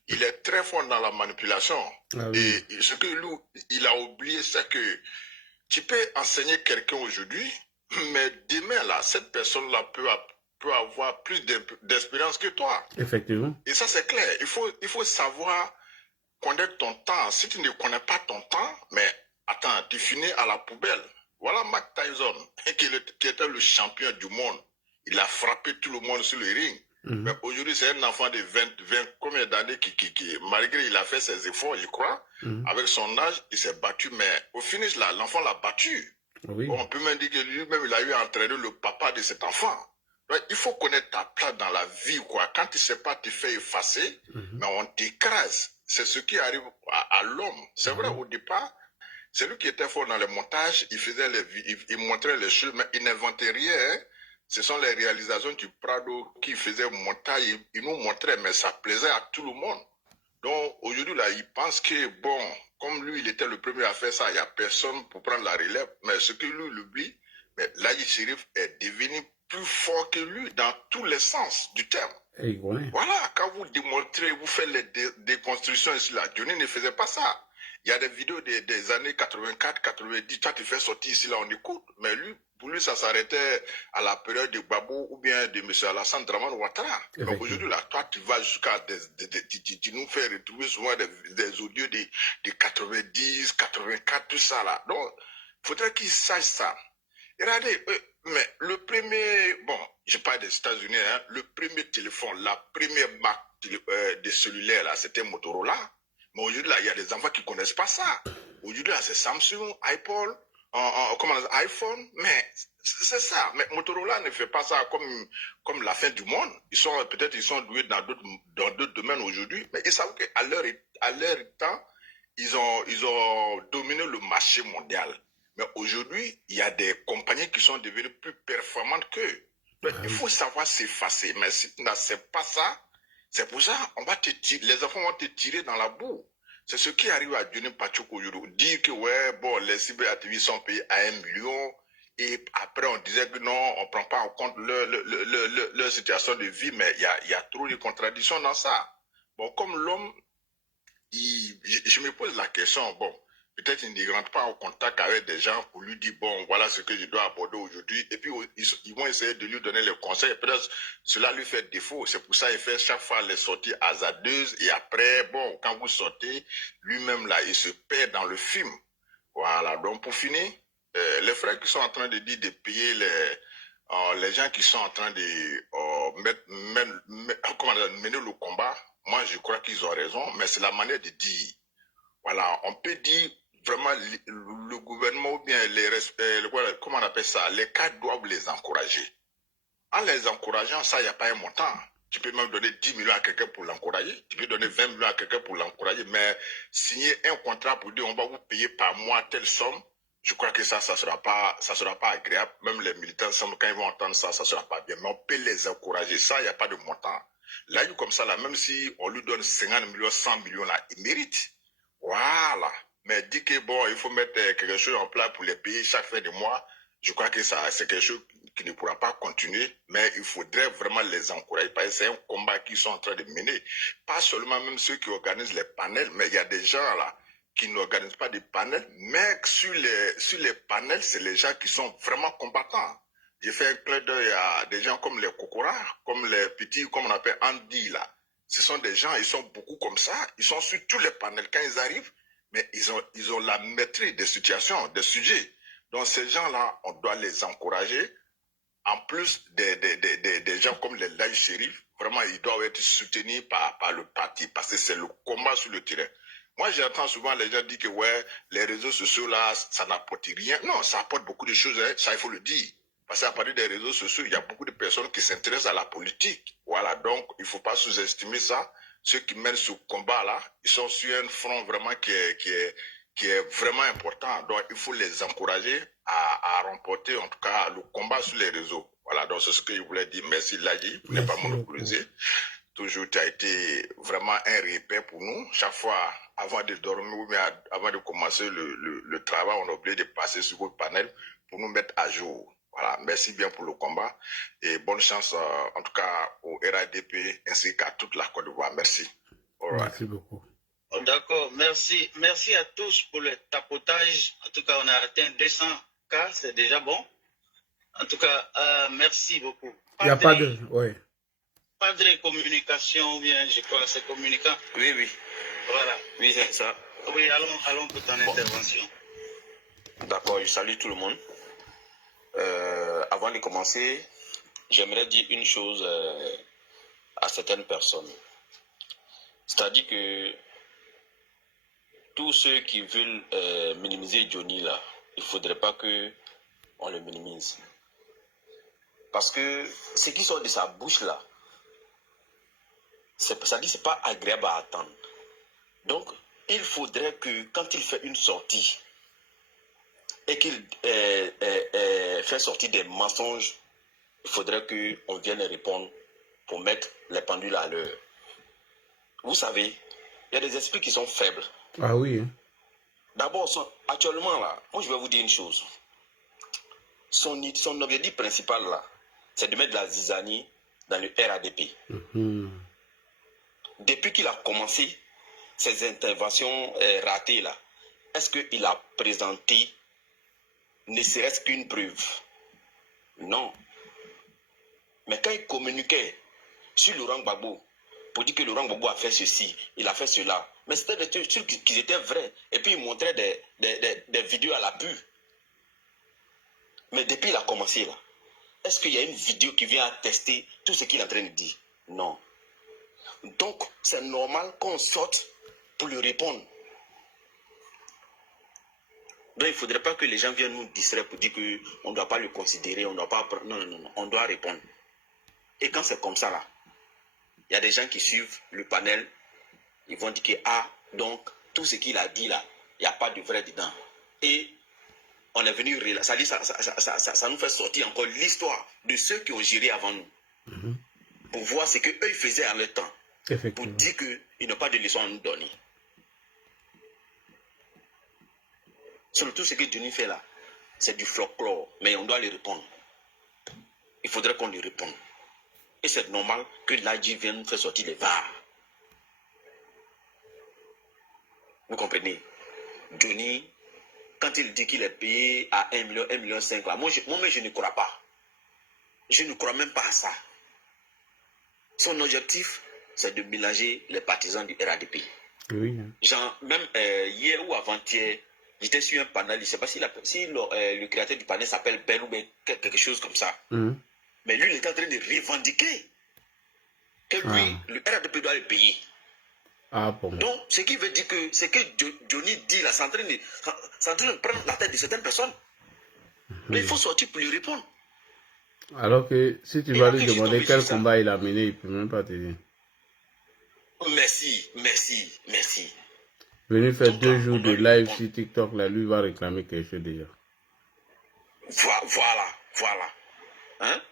il est très fort dans la manipulation. Ah oui. Et ce que lui, il a oublié, c'est que tu peux enseigner quelqu'un aujourd'hui, mais demain, là, cette personne-là peut avoir plus d'expérience que toi. Effectivement. Et ça, c'est clair. Il faut savoir connaître ton temps. Si tu ne connais pas ton temps, mais attends, tu finis à la poubelle. Voilà Mike Tyson, qui était le champion du monde. Il a frappé tout le monde sur le ring. Mais aujourd'hui, c'est un enfant de 20 combien d'années qui, malgré il a fait ses efforts, je crois, avec son âge, il s'est battu. Mais au finish, là, l'enfant l'a battu. Oui. Bon, on peut même dire que lui-même, il a eu entraîné le papa de cet enfant. Donc, il faut connaître ta place dans la vie, quoi. Quand tu ne sais pas, tu fais effacer, mais on t'écrase. C'est ce qui arrive à l'homme. C'est vrai, au départ, c'est lui qui était fort dans le montage, il montrait les choses, mais il n'inventait rien. Hein. Ce sont les réalisations du Prado qui faisaient montage, il nous montrait, mais ça plaisait à tout le monde. Donc aujourd'hui, là, il pense que, bon, comme lui, il était le premier à faire ça, il n'y a personne pour prendre la relève. Mais ce que lui, il oublie, mais Laye Chérif est devenu plus fort que lui dans tous les sens du terme. Hey, ouais. Voilà, quand vous démontrez, vous faites les déconstructions ici, là, Johnny ne faisait pas ça. Il y a des vidéos des années 84, 90, toi tu fais sortir ici, là, on écoute. Mais lui, pour lui, ça s'arrêtait à la période de Gbagbo ou bien de M. Alassane Dramane Ouattara. Donc aujourd'hui, là, toi, tu vas jusqu'à tu nous fais retrouver souvent des audios de 90, 84, tout ça, là. Donc, il faudrait qu'ils sachent ça. Et regardez, mais le premier, bon, je parle des États-Unis, hein, le premier téléphone, la première marque de cellulaire, là, c'était Motorola. Mais aujourd'hui, là, il y a des enfants qui ne connaissent pas ça. Aujourd'hui, là, c'est Samsung, iPhone, iPhone, mais c'est ça. Mais Motorola ne fait pas ça comme la fin du monde. Peut-être ils sont doués dans d'autres domaines aujourd'hui, mais ils savent qu'à leur temps, ils ont dominé le marché mondial. Mais aujourd'hui, il y a des compagnies qui sont devenues plus performantes qu'eux. Il faut savoir s'effacer. Mais si tu n'as pas ça, c'est pour ça les enfants vont te tirer dans la boue. C'est ce qui arrive à Johnny Pachoko aujourd'hui. Dire que ouais, bon, les cyberactivistes sont payés à 1 million et après on disait que non, on ne prend pas en compte leur situation de vie, mais il y a trop de contradictions dans ça. Bon, comme l'homme, je me pose la question, bon, peut-être il ne rentre pas en contact avec des gens pour lui dire, bon, voilà ce que je dois aborder aujourd'hui. Et puis, ils vont essayer de lui donner les conseils. Peut-être cela lui fait défaut. C'est pour ça qu'il fait chaque fois les sorties hasardeuses. Et après, bon, quand vous sortez, lui-même, là, il se perd dans le film. Voilà. Donc, pour finir, les frères qui sont en train de dire de payer les gens qui sont en train de mener le combat, moi, je crois qu'ils ont raison, mais c'est la manière de dire. Voilà, on peut dire vraiment le gouvernement ou bien comment on appelle ça, les cadres doivent les encourager. En les encourageant, ça, il n'y a pas un montant. Tu peux même donner 10 millions à quelqu'un pour l'encourager, tu peux donner 20 millions à quelqu'un pour l'encourager, mais signer un contrat pour dire on va vous payer par mois telle somme, je crois que ça sera pas agréable. Même les militants, quand ils vont entendre ça, ça sera pas bien. Mais on peut les encourager. Ça, il n'y a pas de montant. Là, comme ça, là, même si on lui donne 50 millions, 100 millions, là, il mérite. Voilà. Mais dit que bon, il faut mettre quelque chose en place pour les payer chaque fin de mois, je crois que ça, c'est quelque chose qui ne pourra pas continuer, mais il faudrait vraiment les encourager parce que c'est un combat qu'ils sont en train de mener. Pas seulement même ceux qui organisent les panels, mais il y a des gens là qui n'organisent pas des panels, mais sur les panels, c'est les gens qui sont vraiment combattants. J'ai fait un clin d'œil à des gens comme les Kokora, comme les petits, comme on appelle Andy là. Ce sont des gens, ils sont beaucoup comme ça, ils sont sur tous les panels quand ils arrivent, mais ils ont la maîtrise des situations, des sujets. Donc ces gens-là, on doit les encourager. En plus des gens comme les Laye Chérif, vraiment, ils doivent être soutenus par le parti, parce que c'est le combat sur le terrain. Moi, j'entends souvent les gens dire que ouais, les réseaux sociaux là, ça n'apporte rien. Non, ça apporte beaucoup de choses, hein, ça il faut le dire. Parce qu'à partir des réseaux sociaux, il y a beaucoup de personnes qui s'intéressent à la politique. Voilà, donc il ne faut pas sous-estimer ça. Ceux qui mènent ce combat-là, ils sont sur un front vraiment qui est vraiment important. Donc il faut les encourager à remporter en tout cas le combat sur les réseaux. Voilà, donc c'est ce que je voulais dire. Merci Laye, pour ne pas monopoliser. Toujours, tu as été vraiment un repère pour nous. Chaque fois, avant de dormir ou bien avant de commencer le travail, on a oublié de passer sur votre panel pour nous mettre à jour. Voilà, merci bien pour le combat et bonne chance en tout cas au RADP ainsi qu'à toute la Côte d'Ivoire. Merci. Merci beaucoup. Oh, d'accord, merci. Merci à tous pour le tapotage. En tout cas, on a atteint 200 cas, c'est déjà bon. En tout cas, merci beaucoup. Il n'y a pas de... Oui. Padre communication, ou bien je crois c'est communicant. Oui, oui. Voilà. Oui, c'est ça. Oui, allons pour ton intervention. D'accord, je salue tout le monde. Avant de commencer, j'aimerais dire une chose à certaines personnes. C'est-à-dire que tous ceux qui veulent minimiser Johnny là, il ne faudrait pas qu'on le minimise. Parce que ce qui sort de sa bouche là, ça dit c'est pas agréable à attendre. Donc, il faudrait que quand il fait une sortie et qu'il fait sortir des mensonges, il faudrait qu'on vienne répondre pour mettre les pendules à l'heure. Vous savez, il y a des esprits qui sont faibles. Ah oui. D'abord, actuellement là, moi je vais vous dire une chose. Son objectif principal là, c'est de mettre de la zizanie dans le RADP. Depuis qu'il a commencé ses interventions ratées là, est-ce qu'il a présenté ne serait-ce qu'une preuve? Non. Mais quand il communiquait sur Laurent Gbagbo, pour dire que Laurent Gbagbo a fait ceci, il a fait cela, mais c'était des trucs qui étaient vrais. Et puis il montrait des vidéos à la pub. Mais depuis qu'il a commencé là, est-ce qu'il y a une vidéo qui vient attester tout ce qu'il est en train de dire? Non. Donc, c'est normal qu'on sorte pour lui répondre. Donc, il ne faudrait pas que les gens viennent nous distraire pour dire qu'on ne doit pas le considérer, on ne doit pas... Non, on doit répondre. Et quand c'est comme ça, là, il y a des gens qui suivent le panel, ils vont dire que, donc, tout ce qu'il a dit, là, il n'y a pas de vrai dedans. Et on est venu... Ça nous fait sortir encore l'histoire de ceux qui ont géré avant nous. Pour voir ce qu'eux, ils faisaient en leur temps. Pour dire qu'ils n'ont pas de leçon à nous donner. Surtout ce que Johnny fait là, c'est du folklore, mais on doit lui répondre. Il faudrait qu'on lui réponde. Et c'est normal que l'ADJ vienne nous faire sortir les VAR. Vous comprenez? Johnny, quand il dit qu'il est payé à 1 million, 1,5 million, là, moi-même je ne crois pas. Je ne crois même pas à ça. Son objectif, c'est de mélanger les partisans du RADP. Oui. Genre, même hier ou avant-hier, j'étais sur un panel, je ne sais pas si le créateur du panel s'appelle Ben ou quelque chose comme ça. Mais lui, il est en train de revendiquer que lui, le RADP doit le payer. Bon. Donc, ce qui veut dire que ce que Johnny dit là, c'est en train de prendre la tête de certaines personnes. Mais il faut sortir pour lui répondre. Alors que si tu vas lui demander quel combat il a mené, il ne peut même pas te dire. Merci. Venir faire 2 jours de live sur TikTok, là, lui va réclamer quelque chose déjà. Voilà. Hein?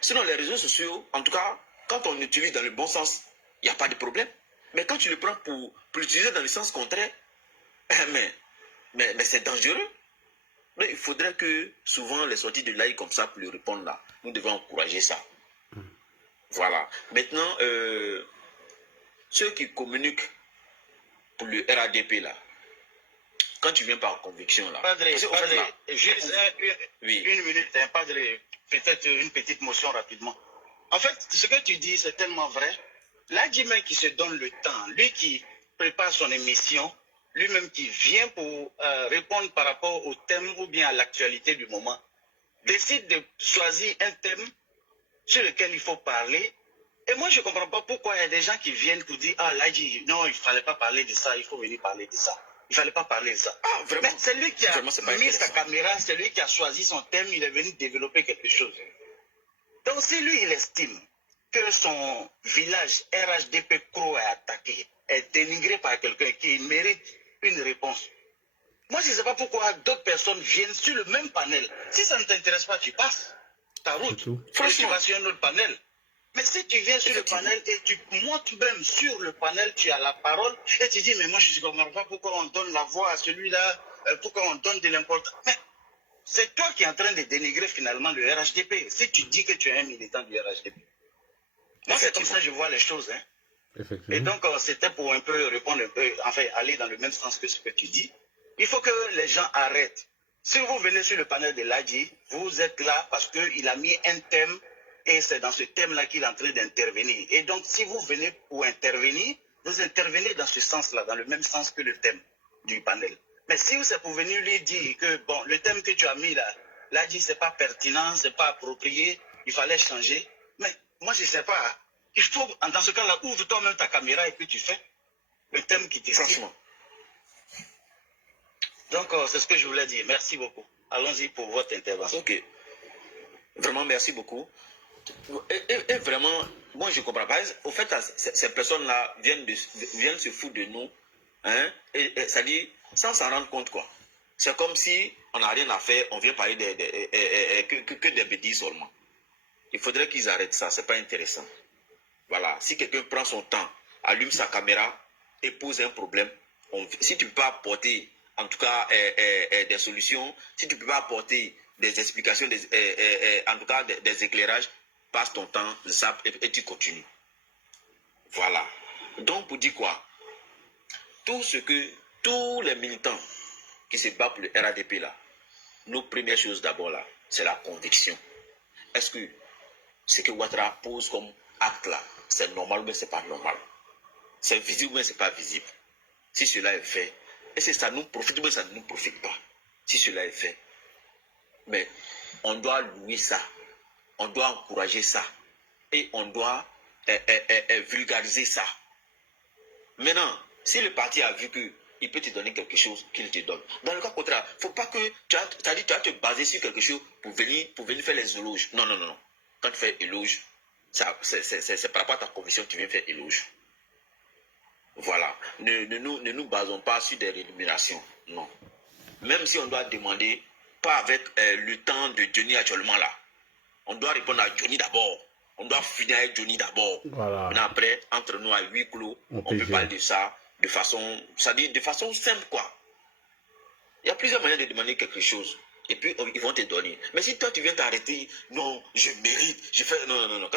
Sinon, les réseaux sociaux, en tout cas, quand on utilise dans le bon sens, il n'y a pas de problème. Mais quand tu le prends pour l'utiliser dans le sens contraire, mais c'est dangereux. Mais il faudrait que souvent les sorties de live comme ça pour lui répondre là, nous devons encourager ça. Voilà. Maintenant, ceux qui communiquent pour le RADP là, quand tu viens par conviction là. Padre, juste une minute, Padre, peut-être une petite motion rapidement. En fait, ce que tu dis, c'est tellement vrai. L'adjumant qui se donne le temps, lui qui prépare son émission, lui-même qui vient pour répondre par rapport au thème ou bien à l'actualité du moment, décide de choisir un thème sur lequel il faut parler. Et moi, je ne comprends pas pourquoi il y a des gens qui viennent pour dire « Ah, là, non, il ne fallait pas parler de ça, il faut venir parler de ça. » Il ne fallait pas parler de ça. Ah, vraiment? Mais c'est lui qui a mis sa caméra, c'est lui qui a choisi son thème, il est venu développer quelque chose. Donc, si lui, il estime que son village RHDP Kro est attaqué, est dénigré par quelqu'un qui mérite une réponse, moi, je ne sais pas pourquoi d'autres personnes viennent sur le même panel. Si ça ne t'intéresse pas, tu passes ta route. Et tu vas sur un autre panel. Mais si tu viens sur le panel et tu montes même sur le panel, tu as la parole et tu dis, mais moi je ne comprends pas pourquoi on donne la voix à celui-là, pourquoi on donne de l'importance. Mais c'est toi qui es en train de dénigrer finalement le RHDP. Si tu dis que tu es un militant du RHDP. Moi, c'est comme ça que je vois les choses. Hein. Et donc, c'était pour un peu répondre un peu, enfin, aller dans le même sens que ce que tu dis. Il faut que les gens arrêtent. Si vous venez sur le panel de Ladji, vous êtes là parce qu'il a mis un thème et c'est dans ce thème-là qu'il est en train d'intervenir. Et donc, si vous venez pour intervenir, vous intervenez dans ce sens-là, dans le même sens que le thème du panel. Mais si c'est pour venir lui dire que, bon, le thème que tu as mis là, Ladji, c'est pas pertinent, c'est pas approprié, il fallait changer. Mais moi, je sais pas. Il faut, dans ce cas-là, ouvre toi-même ta caméra et puis tu fais le thème qui t'estime. Donc, c'est ce que je voulais dire. Merci beaucoup. Allons-y pour votre intervention. Ok. Vraiment, merci beaucoup. Et vraiment, moi, je comprends pas. Au fait, ces personnes-là viennent se foutre de nous. Hein, et ça dit, sans s'en rendre compte, quoi. C'est comme si on n'a rien à faire, on vient parler que des bêtises seulement. Il faudrait qu'ils arrêtent ça, c'est pas intéressant. Voilà, si quelqu'un prend son temps, allume sa caméra et pose un problème, si tu ne peux pas apporter, en tout cas, des solutions, si tu ne peux pas apporter des explications, en tout cas des éclairages, passe ton temps, zappe et tu continues. Voilà. Donc, pour dire quoi? Tous les militants qui se battent pour le RADP là, nos premières choses d'abord là, c'est la conviction. Est-ce que ce que Ouattara pose comme acte là, c'est normal ou bien c'est pas normal? C'est visible ou bien c'est pas visible? Si cela est fait, est-ce que ça nous profite ou bien ça ne nous profite pas? Si cela est fait, mais on doit louer ça, on doit encourager ça et on doit vulgariser ça. Maintenant, si le parti a vu qu'il peut te donner quelque chose, qu'il te donne. Dans le cas contraire, il ne faut pas que tu vas te baser sur quelque chose pour venir faire les éloges. Non, non, non, non. Quand tu fais éloge, c'est par rapport à ta conviction que tu viens faire éloge. Voilà. Ne nous basons pas sur des rémunérations. Non. Même si on doit demander, pas avec le temps de Johnny actuellement là. On doit répondre à Johnny d'abord. On doit finir avec Johnny d'abord. Voilà. Mais après, entre nous à huis clos, on peut parler de ça de façon simple, quoi. Il y a plusieurs manières de demander quelque chose. Et puis, ils vont te donner. Mais si toi, tu viens t'arrêter, non, je mérite, je fais... Non, non, non, non.